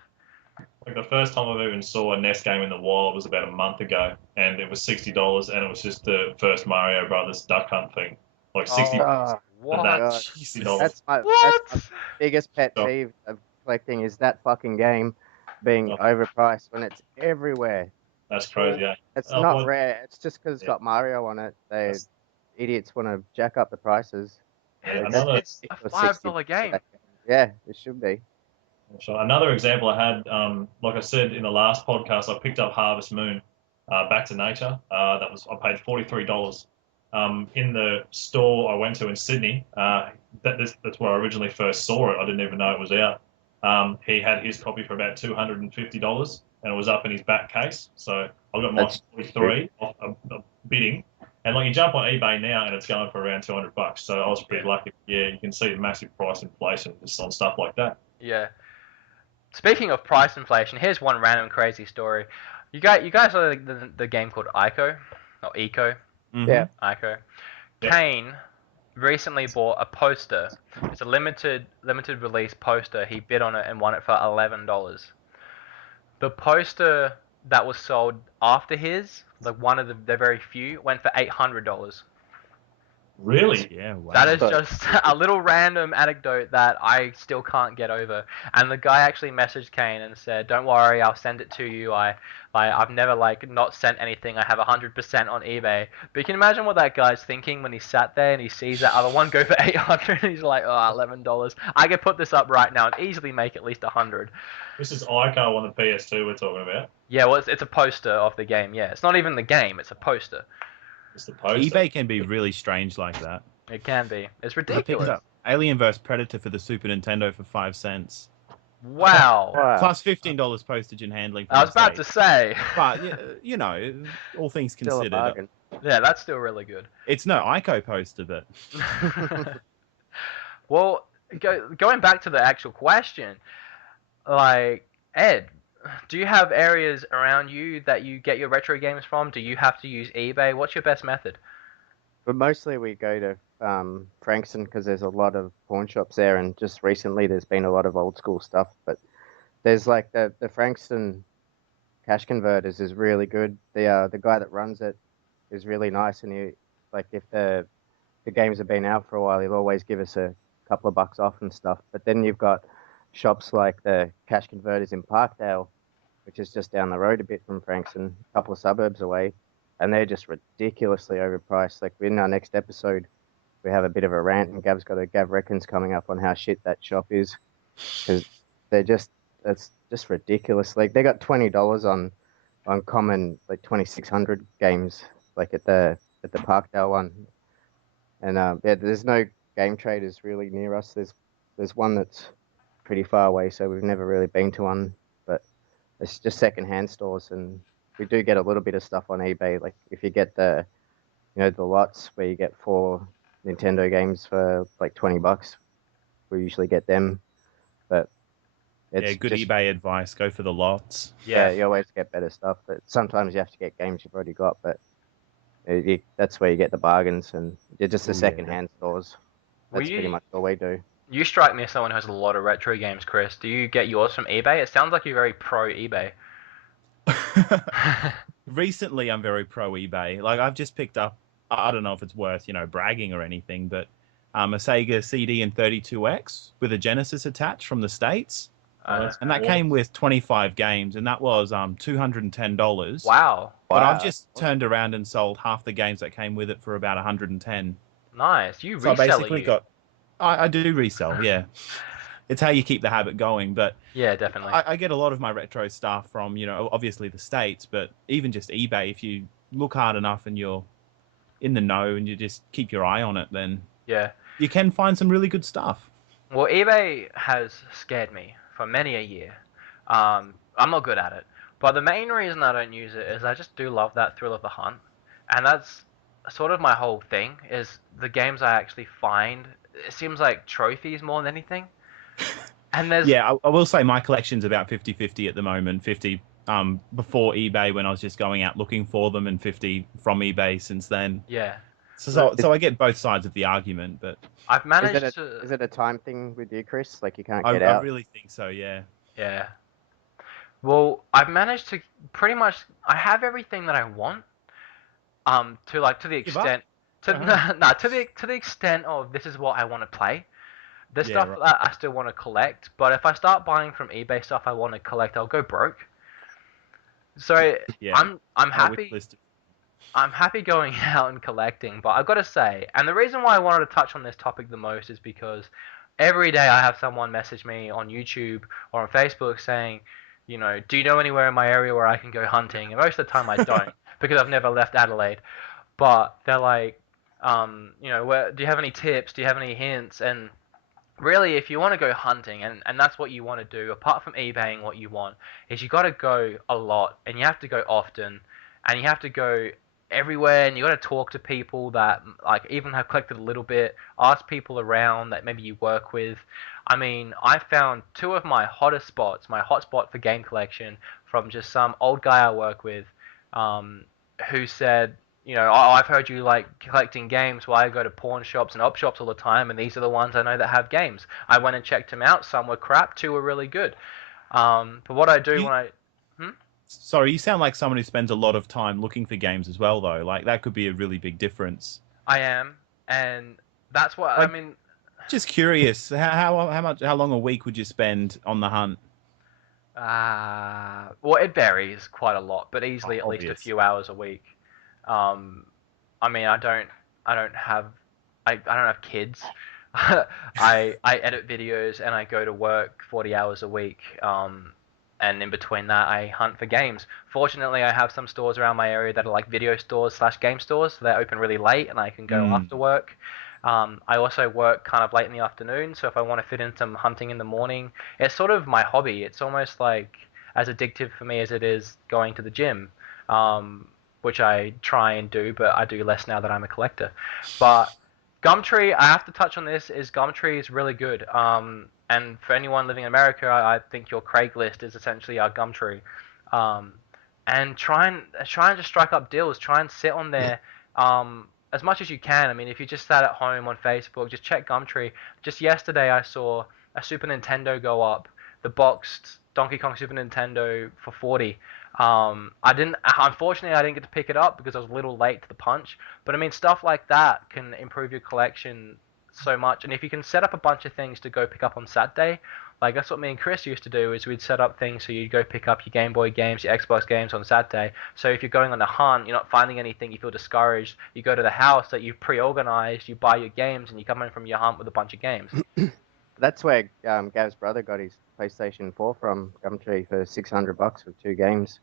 Like the first time I've even saw a NES game in the wild was about a month ago, and it was $60, and it was just the first Mario Brothers Duck Hunt thing. Like $60. What? $60. That's my biggest pet peeve of collecting is that fucking game being overpriced when it's everywhere. That's crazy, eh? It's not rare. It's just because it's got Mario on it. Idiots want to jack up the prices. Yeah, it's a $5 game. Yeah, it should be. So another example I had, like I said in the last podcast, I picked up Harvest Moon, Back to Nature. I paid $43. In the store I went to in Sydney, that's where I originally first saw it. I didn't even know it was out. He had his copy for about $250, and it was up in his back case. So I got my 43 off a bidding. And like you jump on eBay now, and it's going for around $200. So I was pretty lucky. Yeah, you can see the massive price inflation just on stuff like that. Yeah. Speaking of price inflation, here's one random crazy story. You guys know the game called Ico or Eco? Mm-hmm. Yeah. Ico. Yeah. Kane recently bought a poster. It's a limited release poster. He bid on it and won it for $11. The poster that was sold after his, like one of the very few, went for $800. Really? Yeah, wow. That is just a little random anecdote that I still can't get over. And the guy actually messaged Kane and said, "Don't worry, I'll send it to you. I've never not sent anything. I have 100% on eBay." But you can imagine what that guy's thinking when he sat there and he sees that other one go for $800 and he's like, "Oh, $11. I could put this up right now and easily make at least $100." This is Ico on the PS2 we're talking about. Yeah, well, it's a poster of the game. Yeah, it's not even the game; it's a poster. It's the poster. eBay can be really strange like that. It can be. It's I picked ridiculous. up Alien vs Predator for the Super Nintendo for 5 cents. Wow. Plus $15 postage and handling. I was about to say. But, you know, all things Still a considered. bargain. Yeah, that's still really good. It's no Ico poster, but... Well, going back to the actual question, like, Ed, do you have areas around you that you get your retro games from? Do you have to use eBay? What's your best method? But mostly we go to Frankston because there's a lot of pawn shops there, and just recently there's been a lot of old school stuff. But there's like the Frankston cash converters is really good. The guy that runs it is really nice, and he if the games have been out for a while, he'll always give us a couple of bucks off and stuff. But then you've got shops like the cash converters in Parkdale, which is just down the road a bit from Frankston, a couple of suburbs away, and they're just ridiculously overpriced. Like in our next episode, we have a bit of a rant, and Gav Reckons coming up on how shit that shop is. because it's just ridiculous. Like they got $20 on common like 2600 games like at the Parkdale one, and yeah, there's no game traders really near us. There's one that's pretty far away, so we've never really been to one, but it's just secondhand stores, and we do get a little bit of stuff on eBay. Like if you get the lots where you get 4 Nintendo games for like $20, we usually get them. But Yeah, it's good just eBay advice. Go for the lots. yeah, you always get better stuff. But sometimes you have to get games you've already got. But that's where you get the bargains, and you're just the Ooh, yeah. secondhand stores. Well, That's pretty much all we do. You strike me as someone who has a lot of retro games, Chris. Do you get yours from eBay? It sounds like you're very pro eBay. Recently, I'm very pro eBay. Like I've just picked up. I don't know if it's worth bragging or anything, but a Sega CD and 32X with a Genesis attached from the States. And that came with 25 games, and that was $210. Wow. But I've just turned around and sold half the games that came with it for about 110. Nice. You So I resell basically it. I do resell, yeah. It's how you keep the habit going. But yeah, definitely. I get a lot of my retro stuff from, obviously the States, but even just eBay. If you look hard enough and you're in the know and you just keep your eye on it, then yeah, you can find some really good stuff. Well, eBay has scared me for many a year. I'm not good at it, but the main reason I don't use it is I just do love that thrill of the hunt, and that's sort of my whole thing. Is the games I actually find, it seems like trophies more than anything. And there's I will say my collection's about 50-50 at the moment. 50 before eBay when I was just going out looking for them, and 50 from eBay since then. Yeah. So I get both sides of the argument, but I've managed Is it a time thing with you, Chris? Like you can't get I out? really think so, yeah. Yeah. Well, I've managed to pretty much. I have everything that I want. To the extent. To the extent of this is what I want to play. There's stuff that I still want to collect, but if I start buying from eBay stuff I want to collect, I'll go broke. So yeah, I'm happy. I'm happy going out and collecting, but I've got to say, and the reason why I wanted to touch on this topic the most is because every day I have someone message me on YouTube or on Facebook saying, do you know anywhere in my area where I can go hunting? And most of the time I don't because I've never left Adelaide. But they're like, where do you have any tips? Do you have any hints? And really, if you want to go hunting, and that's what you want to do, apart from eBaying, what you want is you got to go a lot, and you have to go often, and you have to go everywhere, and you got to talk to people that even have collected a little bit, ask people around that maybe you work with. I mean, I found 2 of my hottest spots, my hotspot for game collection, from just some old guy I work with, who said, I've heard you like collecting games. Well, I go to pawn shops and op shops all the time, and these are the ones I know that have games. I went and checked them out. Some were crap, 2 were really good. But what I do when I... Sorry, you sound like someone who spends a lot of time looking for games as well, though. Like, that could be a really big difference. I am, and that's what, I mean... Just curious, how long a week would you spend on the hunt? Well, it varies quite a lot, but easily at least a few hours a week. I mean, I don't have kids. I edit videos and I go to work 40 hours a week. And in between that, I hunt for games. Fortunately, I have some stores around my area that are like video stores / game stores. So they're open really late, and I can go after work. I also work kind of late in the afternoon, so if I want to fit in some hunting in the morning, it's sort of my hobby. It's almost like as addictive for me as it is going to the gym, which I try and do, but I do less now that I'm a collector. But Gumtree, I have to touch on this, is Gumtree is really good. And for anyone living in America, I think your Craigslist is essentially our Gumtree. And try and just strike up deals. Try and sit on there as much as you can. I mean, if you just sat at home on Facebook, just check Gumtree. Just yesterday, I saw a Super Nintendo go up, the boxed Donkey Kong Super Nintendo for $40. Unfortunately, I didn't get to pick it up because I was a little late to the punch. But I mean, stuff like that can improve your collection so much. And if you can set up a bunch of things to go pick up on Saturday, like that's what me and Chris used to do, is we'd set up things so you'd go pick up your Game Boy games, your Xbox games on Saturday. So if you're going on a hunt, you're not finding anything, you feel discouraged, you go to the house that you've pre-organized, you buy your games, and you come in from your hunt with a bunch of games. That's where Gav's brother got his PlayStation 4 from Gumtree for $600 for 2 games.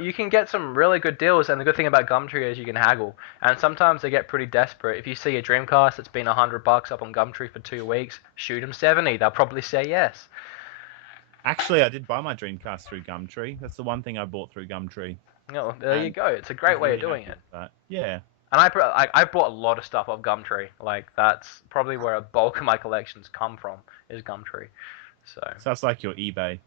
You can get some really good deals, and the good thing about Gumtree is you can haggle. And sometimes they get pretty desperate. If you see a Dreamcast that's been $100 up on Gumtree for 2 weeks, shoot them 70. They'll probably say yes. Actually, I did buy my Dreamcast through Gumtree. That's the one thing I bought through Gumtree. Oh, there you go. It's a great way of doing it. Yeah. And I bought a lot of stuff off Gumtree. Like, that's probably where a bulk of my collections come from, is Gumtree. So that's like your eBay.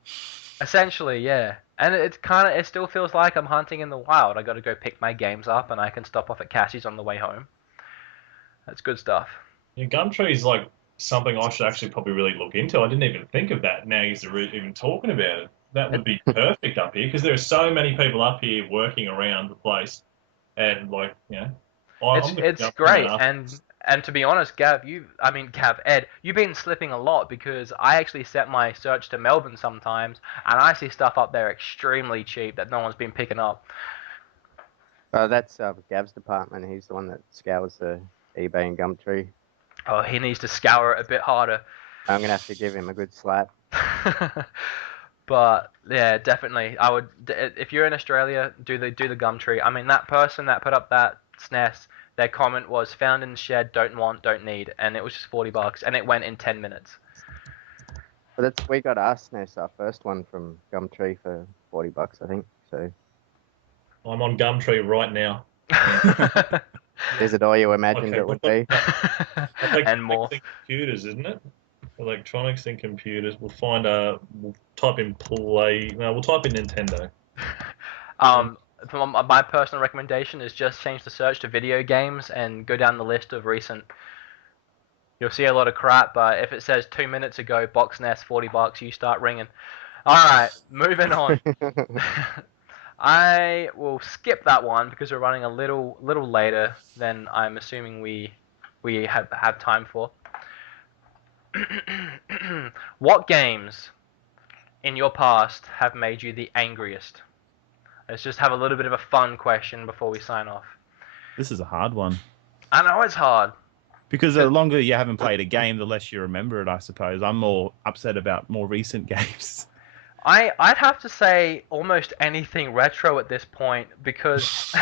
Essentially, yeah. And it still feels like I'm hunting in the wild. I got to go pick my games up, and I can stop off at Cassie's on the way home. That's good stuff. Yeah, Gumtree is like something I should actually probably really look into. I didn't even think of that. Now you're even talking about it. That would be perfect up here because there are so many people up here working around the place, and like it's great. And to be honest, Ed, you've been slipping a lot because I actually set my search to Melbourne sometimes, and I see stuff up there extremely cheap that no one's been picking up. That's Gav's department. He's the one that scours the eBay and Gumtree. Oh, he needs to scour it a bit harder. I'm going to have to give him a good slap. But yeah, definitely. I would, if you're in Australia, do the Gumtree. I mean, that person that put up that SNES, their comment was found in the shed, don't want, don't need, and it was just $40, and it went in 10 minutes. But we got our SNES, our first one from Gumtree for $40, I think. So I'm on Gumtree right now. Is it all you imagined it would be? And more. Computers, isn't it? Electronics and computers. We'll find we'll type in play. No, we'll type in Nintendo. My personal recommendation is just change the search to video games and go down the list of recent. You'll see a lot of crap, but if it says 2 minutes ago, box nest, $40, you start ringing. All right, moving on. I will skip that one because we're running a little later than I'm assuming we have time for. What games in your past have made you the angriest? Let's just have a little bit of a fun question before we sign off. This is a hard one. I know it's hard. Because the longer you haven't played a game, the less you remember it, I suppose. I'm more upset about more recent games. I'd have to say almost anything retro at this point because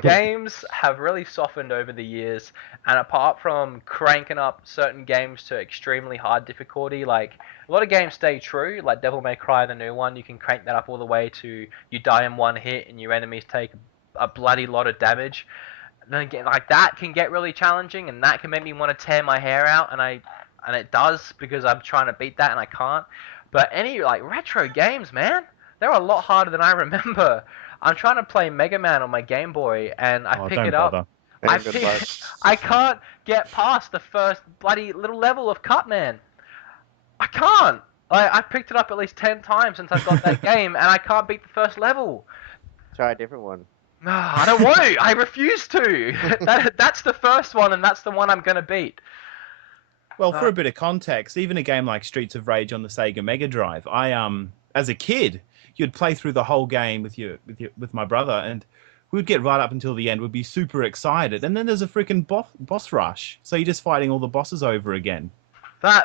games have really softened over the years, and apart from cranking up certain games to extremely hard difficulty, like a lot of games stay true, like Devil May Cry, the new one, you can crank that up all the way to you die in one hit and your enemies take a bloody lot of damage. Then again, like that can get really challenging, and that can make me want to tear my hair out, and it does because I'm trying to beat that and I can't. But any like retro games, man, they're a lot harder than I remember. I'm trying to play Mega Man on my Game Boy, and I pick it up. I can't get past the first bloody little level of Cutman. I can't. I picked it up at least 10 times since I got that game, and I can't beat the first level. Try a different one. No, I don't want to. I refuse to. That's the first one, and that's the one I'm going to beat. Well, for a bit of context, even a game like Streets of Rage on the Sega Mega Drive, as a kid, you'd play through the whole game with my brother, and we'd get right up until the end. We'd be super excited, and then there's a freaking boss rush, so you're just fighting all the bosses over again. I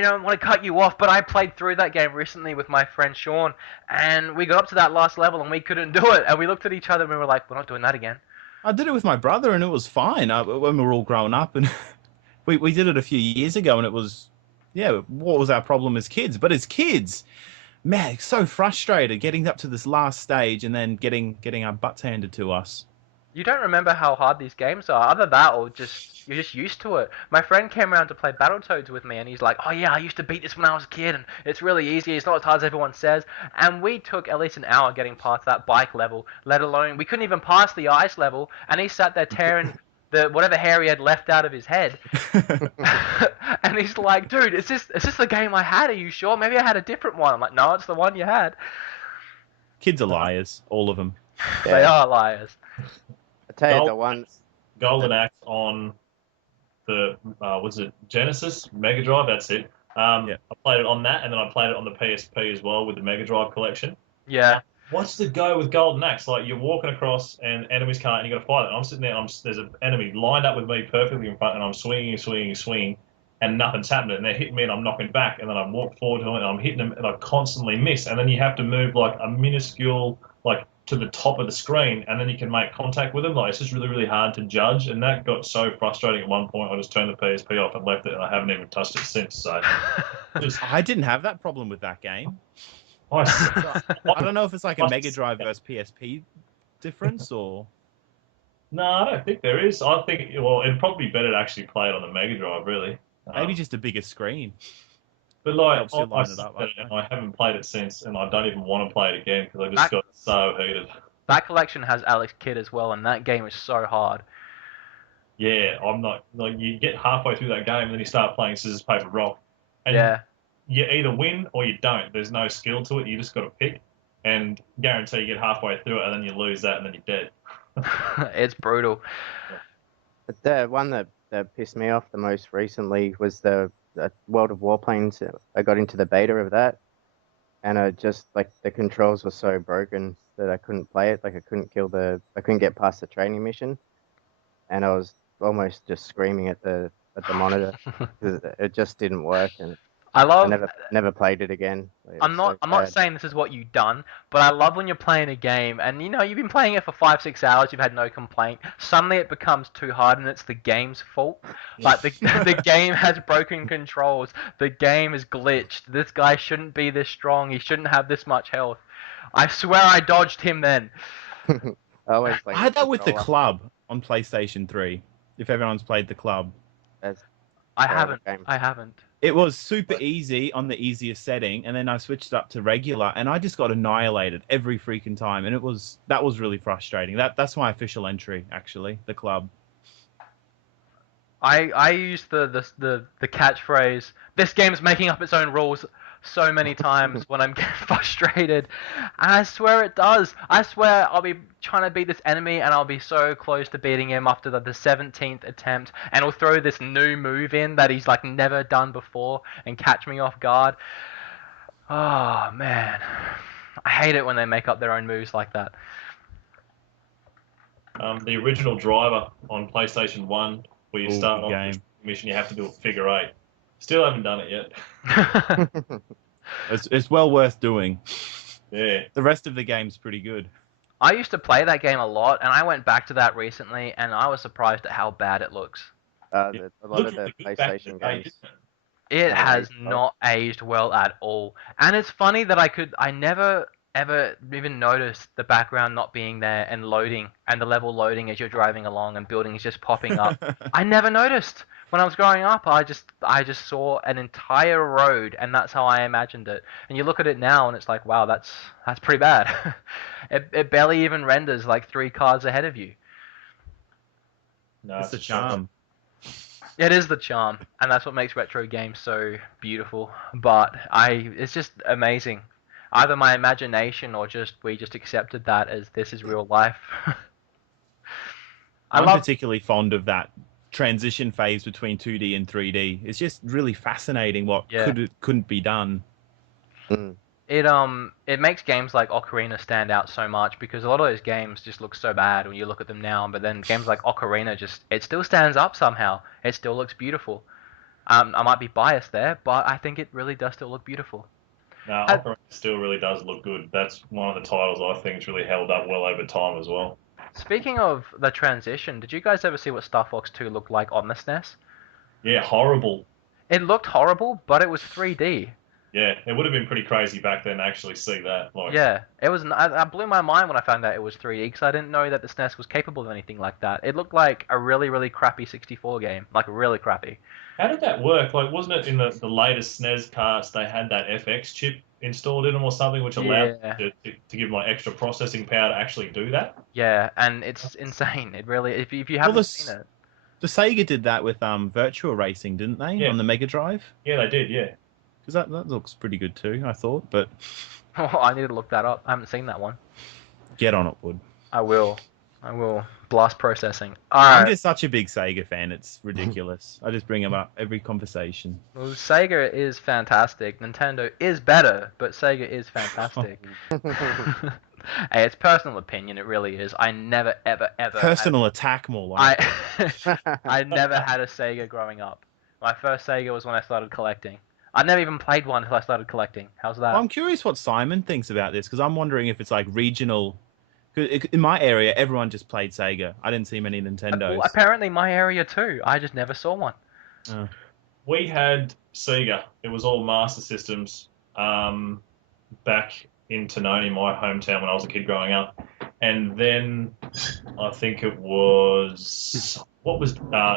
don't want to cut you off, but I played through that game recently with my friend Sean, and we got up to that last level and we couldn't do it, and we looked at each other and we were like, we're not doing that again. I did it with my brother, and it was fine when we were all grown up, and we did it a few years ago, and it was, what was our problem as kids? But as kids, man, so frustrated getting up to this last stage and then getting our butts handed to us. You don't remember how hard these games are. Either that or you're just used to it. My friend came around to play Battletoads with me, and he's like, oh yeah, I used to beat this when I was a kid, and it's really easy. It's not as hard as everyone says. And we took at least an hour getting past that bike level, let alone, we couldn't even pass the ice level, and he sat there tearing whatever hair he had left out of his head. And he's like, dude, is this the game I had? Are you sure? Maybe I had a different one. I'm like, no, it's the one you had. Kids are liars, all of them. Yeah. They are liars. I tell you, the one Golden Axe on the was it Genesis Mega Drive? That's it. I played it on that, and then I played it on the PSP as well with the Mega Drive collection. Yeah. What's the go with Golden Axe? Like, you're walking across and enemies can't, and you got to fight it. And I'm sitting there, there's an enemy lined up with me perfectly in front, and I'm swinging, and nothing's happening. And they're hitting me and I'm knocking back, and then I walk forward to them and I'm hitting them and I constantly miss. And then you have to move like a minuscule, like to the top of the screen, and then you can make contact with them. Like, it's just really, really hard to judge. And that got so frustrating at one point, I just turned the PSP off and left it, and I haven't even touched it since. So I didn't have that problem with that game. I don't know if it's like a Mega Drive versus PSP difference or... No, I don't think there is. I think, well, it'd probably be better to actually play it on the Mega Drive, really. Maybe just a bigger screen. But like, Helps you line it up, I haven't played it since, and I don't even want to play it again because I just got so heated. That collection has Alex Kidd as well, and that game is so hard. Yeah, I'm not, like, you get halfway through that game and then you start playing scissors, paper, rock. And yeah. You either win or you don't. There's no skill to it. You just got to pick, and guarantee you get halfway through it and then you lose that and then you're dead. It's brutal. But the one that pissed me off the most recently was the World of Warplanes. I got into the beta of that, and I just, like, the controls were so broken that I couldn't play it. Like, I couldn't get past the training mission, and I was almost just screaming at the monitor because it just didn't work, and I never played it again. I'm not saying this is what you've done, but I love when you're playing a game and you've been playing it for 5-6 hours, you've had no complaint. Suddenly it becomes too hard and it's the game's fault. Like the game has broken controls. The game is glitched. This guy shouldn't be this strong. He shouldn't have this much health. I swear I dodged him then. I had that with the Club on PlayStation 3. If everyone's played the Club. I haven't. It was super easy on the easiest setting, and then I switched it up to regular, and I just got annihilated every freaking time, and that was really frustrating. That's my official entry, actually, the Club. I used the catchphrase, "This game's making up its own rules," so many times when I'm getting frustrated, and I swear it does. I swear I'll be trying to beat this enemy and I'll be so close to beating him after the 17th attempt, and he'll throw this new move in that he's like never done before and catch me off guard. Oh man, I hate it when they make up their own moves like that. The original Driver on PlayStation 1, where you start off the mission, you have to do a figure 8. Still haven't done it yet. It's well worth doing. Yeah. The rest of the game's pretty good. I used to play that game a lot, and I went back to that recently, and I was surprised at how bad it looks. A lot of the PlayStation games. It has not aged well at all. And it's funny that I never ever even noticed the background not being there and loading, and the level loading as you're driving along and buildings just popping up. I never noticed. When I was growing up, I just saw an entire road, and that's how I imagined it. And you look at it now, and it's like, wow, that's pretty bad. It barely even renders like 3 cars ahead of you. No, it's the charm. It is the charm, and that's what makes retro games so beautiful. But it's just amazing. Either my imagination or we just accepted that as this is real life. I'm particularly fond of that transition phase between 2D and 3D. It's just really fascinating what couldn't be done. It makes games like Ocarina stand out so much, because a lot of those games just look so bad when you look at them now, but then games like Ocarina it still stands up somehow. It still looks beautiful. I might be biased there, but I think it really does still look beautiful. No, Ocarina still really does look good. That's one of the titles I think is really held up well over time as well. Speaking of the transition, did you guys ever see what Star Fox 2 looked like on the SNES? Yeah, horrible. It looked horrible, but it was 3D. Yeah, it would have been pretty crazy back then to actually see that. Yeah, it was. I blew my mind when I found out it was 3D, because I didn't know that the SNES was capable of anything like that. It looked like a really, really crappy 64 game, like really crappy. How did that work? Like, wasn't it in the latest SNES carts they had that FX chip installed in them or something, which allowed to give them like extra processing power to actually do that? Yeah, and it's insane. It really, if you haven't seen it. The Sega did that with Virtua Racing, didn't they? Yeah. On the Mega Drive? Yeah, they did, yeah. Because that looks pretty good too, I thought, but... Oh, I need to look that up. I haven't seen that one. Get on it, Wood. I will. Blast processing. I'm just such a big Sega fan, it's ridiculous. I just bring them up every conversation. Well, Sega is fantastic. Nintendo is better, but Sega is fantastic. Hey, it's personal opinion, it really is. I never, ever... Personal attack, more like. I never had a Sega growing up. My first Sega was when I started collecting. I never even played one until I started collecting. How's that? Well, I'm curious what Simon thinks about this because I'm wondering if it's like regional. 'Cause in my area, everyone just played Sega. I didn't see many Nintendos. Well, apparently my area too. I just never saw one. We had Sega. It was all Master Systems back in Tononi, my hometown, when I was a kid growing up. And then I think it was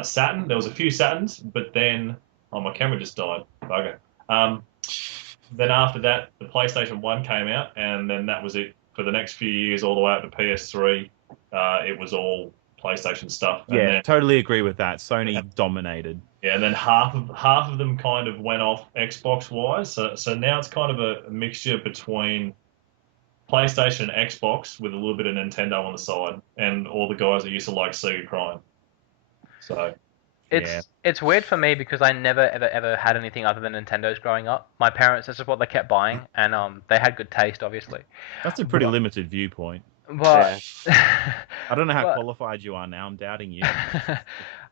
Saturn. There was a few Saturns, but then my camera just died. Okay. Then after that, the PlayStation 1 came out, and then that was it for the next few years, all the way up to PS3. It was all PlayStation stuff. And Yeah, then, totally agree with that. Sony dominated. yeah, and then half of them kind of went off Xbox wise. So now it's kind of a mixture between PlayStation and Xbox with a little bit of Nintendo on the side, and all the guys that used to like Sega crying. So it's weird for me because I never ever had anything other than Nintendos growing up. My parents, this is what they kept buying, and they had good taste, obviously. That's a pretty limited viewpoint. But I don't know how qualified you are now. I'm doubting you.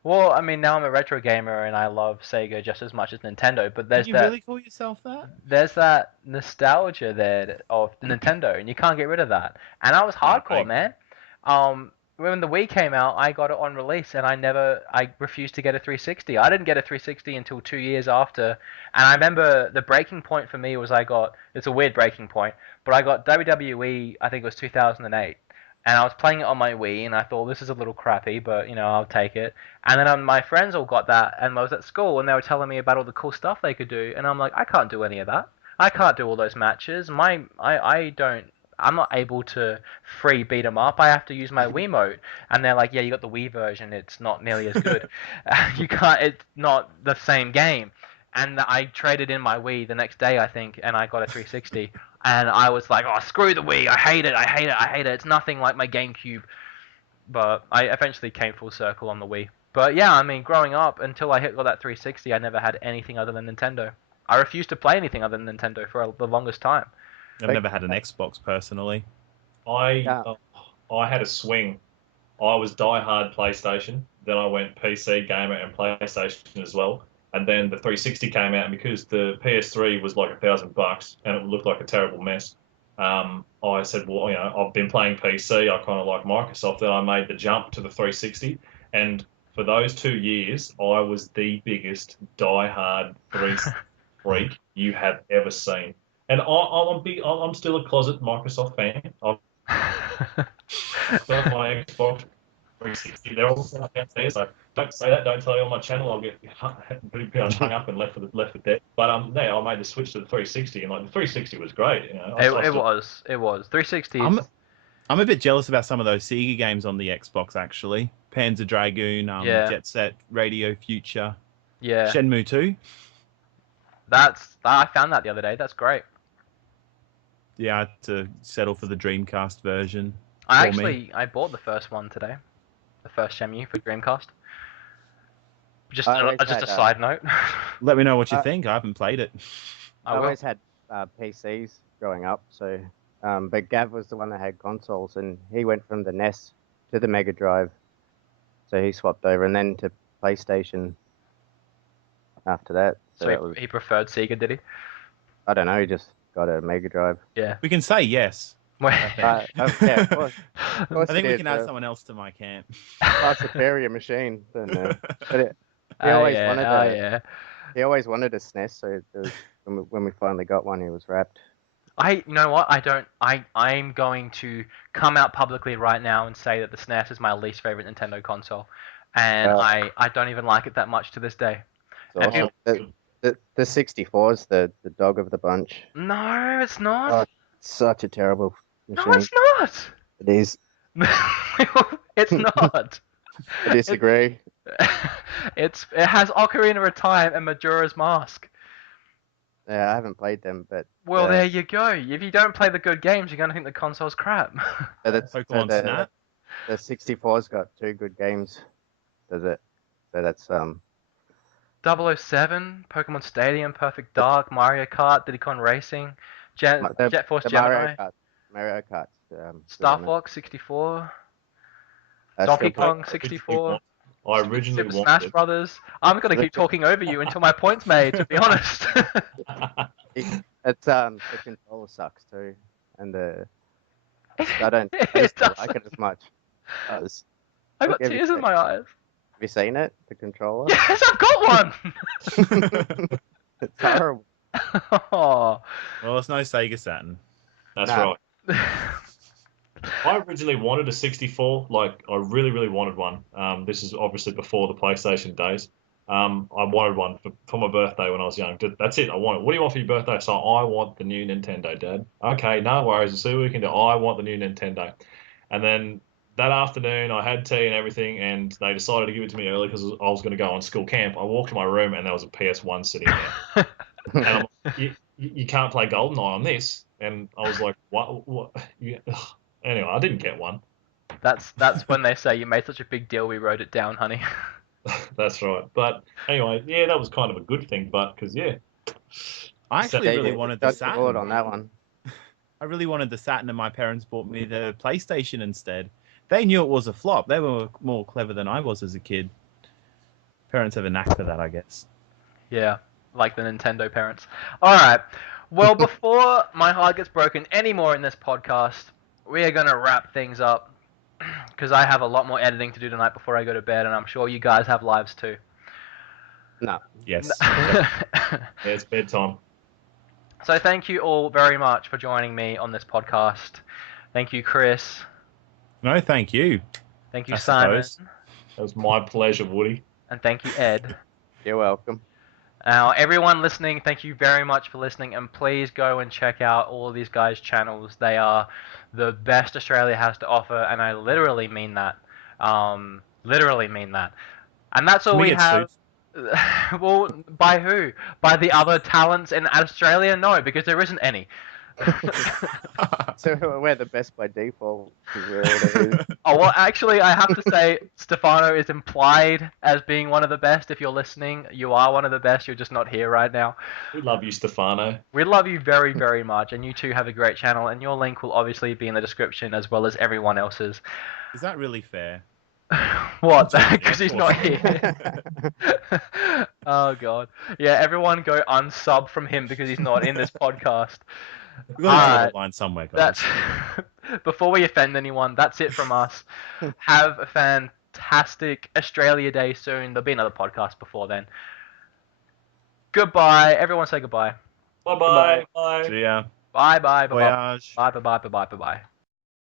Well, I mean, now I'm a retro gamer and I love Sega just as much as Nintendo. But Did you really call yourself that? There's that nostalgia there of Nintendo, and you can't get rid of that. And I was hardcore, man. When the Wii came out, I got it on release, and I refused to get a 360. I didn't get a 360 until 2 years after. And I remember the breaking point for me was it's a weird breaking point, but I got WWE, I think it was 2008. And I was playing it on my Wii, and I thought, this is a little crappy, but, I'll take it. And then my friends all got that, and I was at school, and they were telling me about all the cool stuff they could do. And I'm like, I can't do any of that. I can't do all those matches. I'm not able to free beat 'em up. I have to use my Wiimote. And they're like, yeah, you got the Wii version. It's not nearly as good. It's not the same game. And I traded in my Wii the next day, I think, and I got a 360. And I was like, oh, screw the Wii. I hate it. It's nothing like my GameCube. But I eventually came full circle on the Wii. But yeah, I mean, growing up, until I got that 360, I never had anything other than Nintendo. I refused to play anything other than Nintendo for the longest time. I've never had an Xbox personally. I had a swing. I was diehard PlayStation. Then I went PC gamer and PlayStation as well. And then the 360 came out, and because the PS3 was like $1,000 and it looked like a terrible mess, I said, well, I've been playing PC. I kind of like Microsoft. Then I made the jump to the 360, and for those 2 years, I was the biggest diehard 360 freak you have ever seen. And I'm still a closet Microsoft fan. I've got my Xbox 360. They're all set up downstairs. So don't say that. Don't tell you on my channel. I'll get hung up and left for dead. But I made the switch to the 360, and the 360 was great. It was 360. I'm a bit jealous about some of those Sega games on the Xbox. Actually, Panzer Dragoon, Jet Set, Radio Future, Shenmue 2. I found that the other day. That's great. Yeah, I had to settle for the Dreamcast version. I bought the first one today. The first Shenmue for Dreamcast. Just a side note. Let me know what you think. I haven't played it. I always had PCs growing up, so but Gav was the one that had consoles, and he went from the NES to the Mega Drive, so he swapped over, and then to PlayStation after that. So he preferred Sega, did he? I don't know. He just got a Mega Drive. Yeah. We can say yes. Yeah, of course. I think we can add someone else to my camp. A superior machine. But he always wanted a SNES, so when we finally got one, he was wrapped. You know what? I'm going to come out publicly right now and say that the SNES is my least favorite Nintendo console, and I don't even like it that much to this day. Awesome. The 64 is the dog of the bunch. No, it's not. Oh, it's such a terrible machine. No, it's not. It is. It's not. I disagree. It has Ocarina of Time and Majora's Mask. Yeah, I haven't played them, but... Well, there you go. If you don't play the good games, you're going to think the console's crap. Pokemon Snap? The 64's got 2 good games, does it? So that's... 007, Pokemon Stadium, Perfect Dark, Mario Kart, Diddy Kong Racing, Jet Force Gemini, Mario Kart, Star Fox 64, Donkey Kong 64. I originally Super Smash wanted. Brothers. I'm gonna keep talking over you until my point's made. To be honest. It's the controller sucks too, and I don't It does. like it as much. I got Have tears in my eyes. you seen it? The controller? Yes, I've got one. It's horrible. Oh. Well, it's no Sega Saturn. That's Nah. right. I originally wanted a 64. Like, I really, really wanted one. This is obviously before the PlayStation days. I wanted one for my birthday when I was young. That's it. I want it. What do you want for your birthday? So I want the new Nintendo, Dad. Okay, no worries. Let's see what we can do. I want the new Nintendo. And then that afternoon, I had tea and everything, and they decided to give it to me early because I was going to go on school camp. I walked to my room, and there was a PS1 sitting there. And I'm like, you can't play GoldenEye on this. And I was like, what? Anyway, I didn't get one. That's when they say you made such a big deal. We wrote it down, honey. That's right. But anyway, yeah, that was kind of a good thing. But because I actually really wanted the dodged the bullet Saturn. on that one. I really wanted the Saturn, and my parents bought me the PlayStation instead. They knew it was a flop. They were more clever than I was as a kid. Parents have a knack for that, I guess. Yeah, like the Nintendo parents. All right. Well, before my heart gets broken anymore in this podcast, we are going to wrap things up because I have a lot more editing to do tonight before I go to bed, and I'm sure you guys have lives too. No. Yes. yeah, it's bedtime. So thank you all very much for joining me on this podcast. Thank you, Chris. No, thank you. Thank you, I Simon. suppose. That was my pleasure, Woody. And thank you, Ed. You're welcome. Now, everyone listening, thank you very much for listening, and please go and check out all of these guys' channels. They are the best Australia has to offer, and I literally mean that. Literally mean that. And that's all Can we we get have. Well, by who? By the other talents in Australia? No, because there isn't any. So we're the best by default. 'Cause we're all there. Oh, well, actually, I have to say, Stefano is implied as being one of the best. If you're listening, you are one of the best. You're just not here right now. We love you, Stefano. We love you very, very much, and you two have a great channel, and your link will obviously be in the description as well as everyone else's. Is that really fair? What? Because he's not here. Oh, God. Yeah, everyone go unsub from him because he's not in this podcast. We've got to draw the line somewhere, guys. That's before we offend anyone, that's it from us. Have a fantastic Australia Day soon. There'll be another podcast before then. Goodbye. Everyone say goodbye. Bye-bye. Bye. See ya. Bye bye. Bye bye. Voyage. Bye bye bye bye bye bye.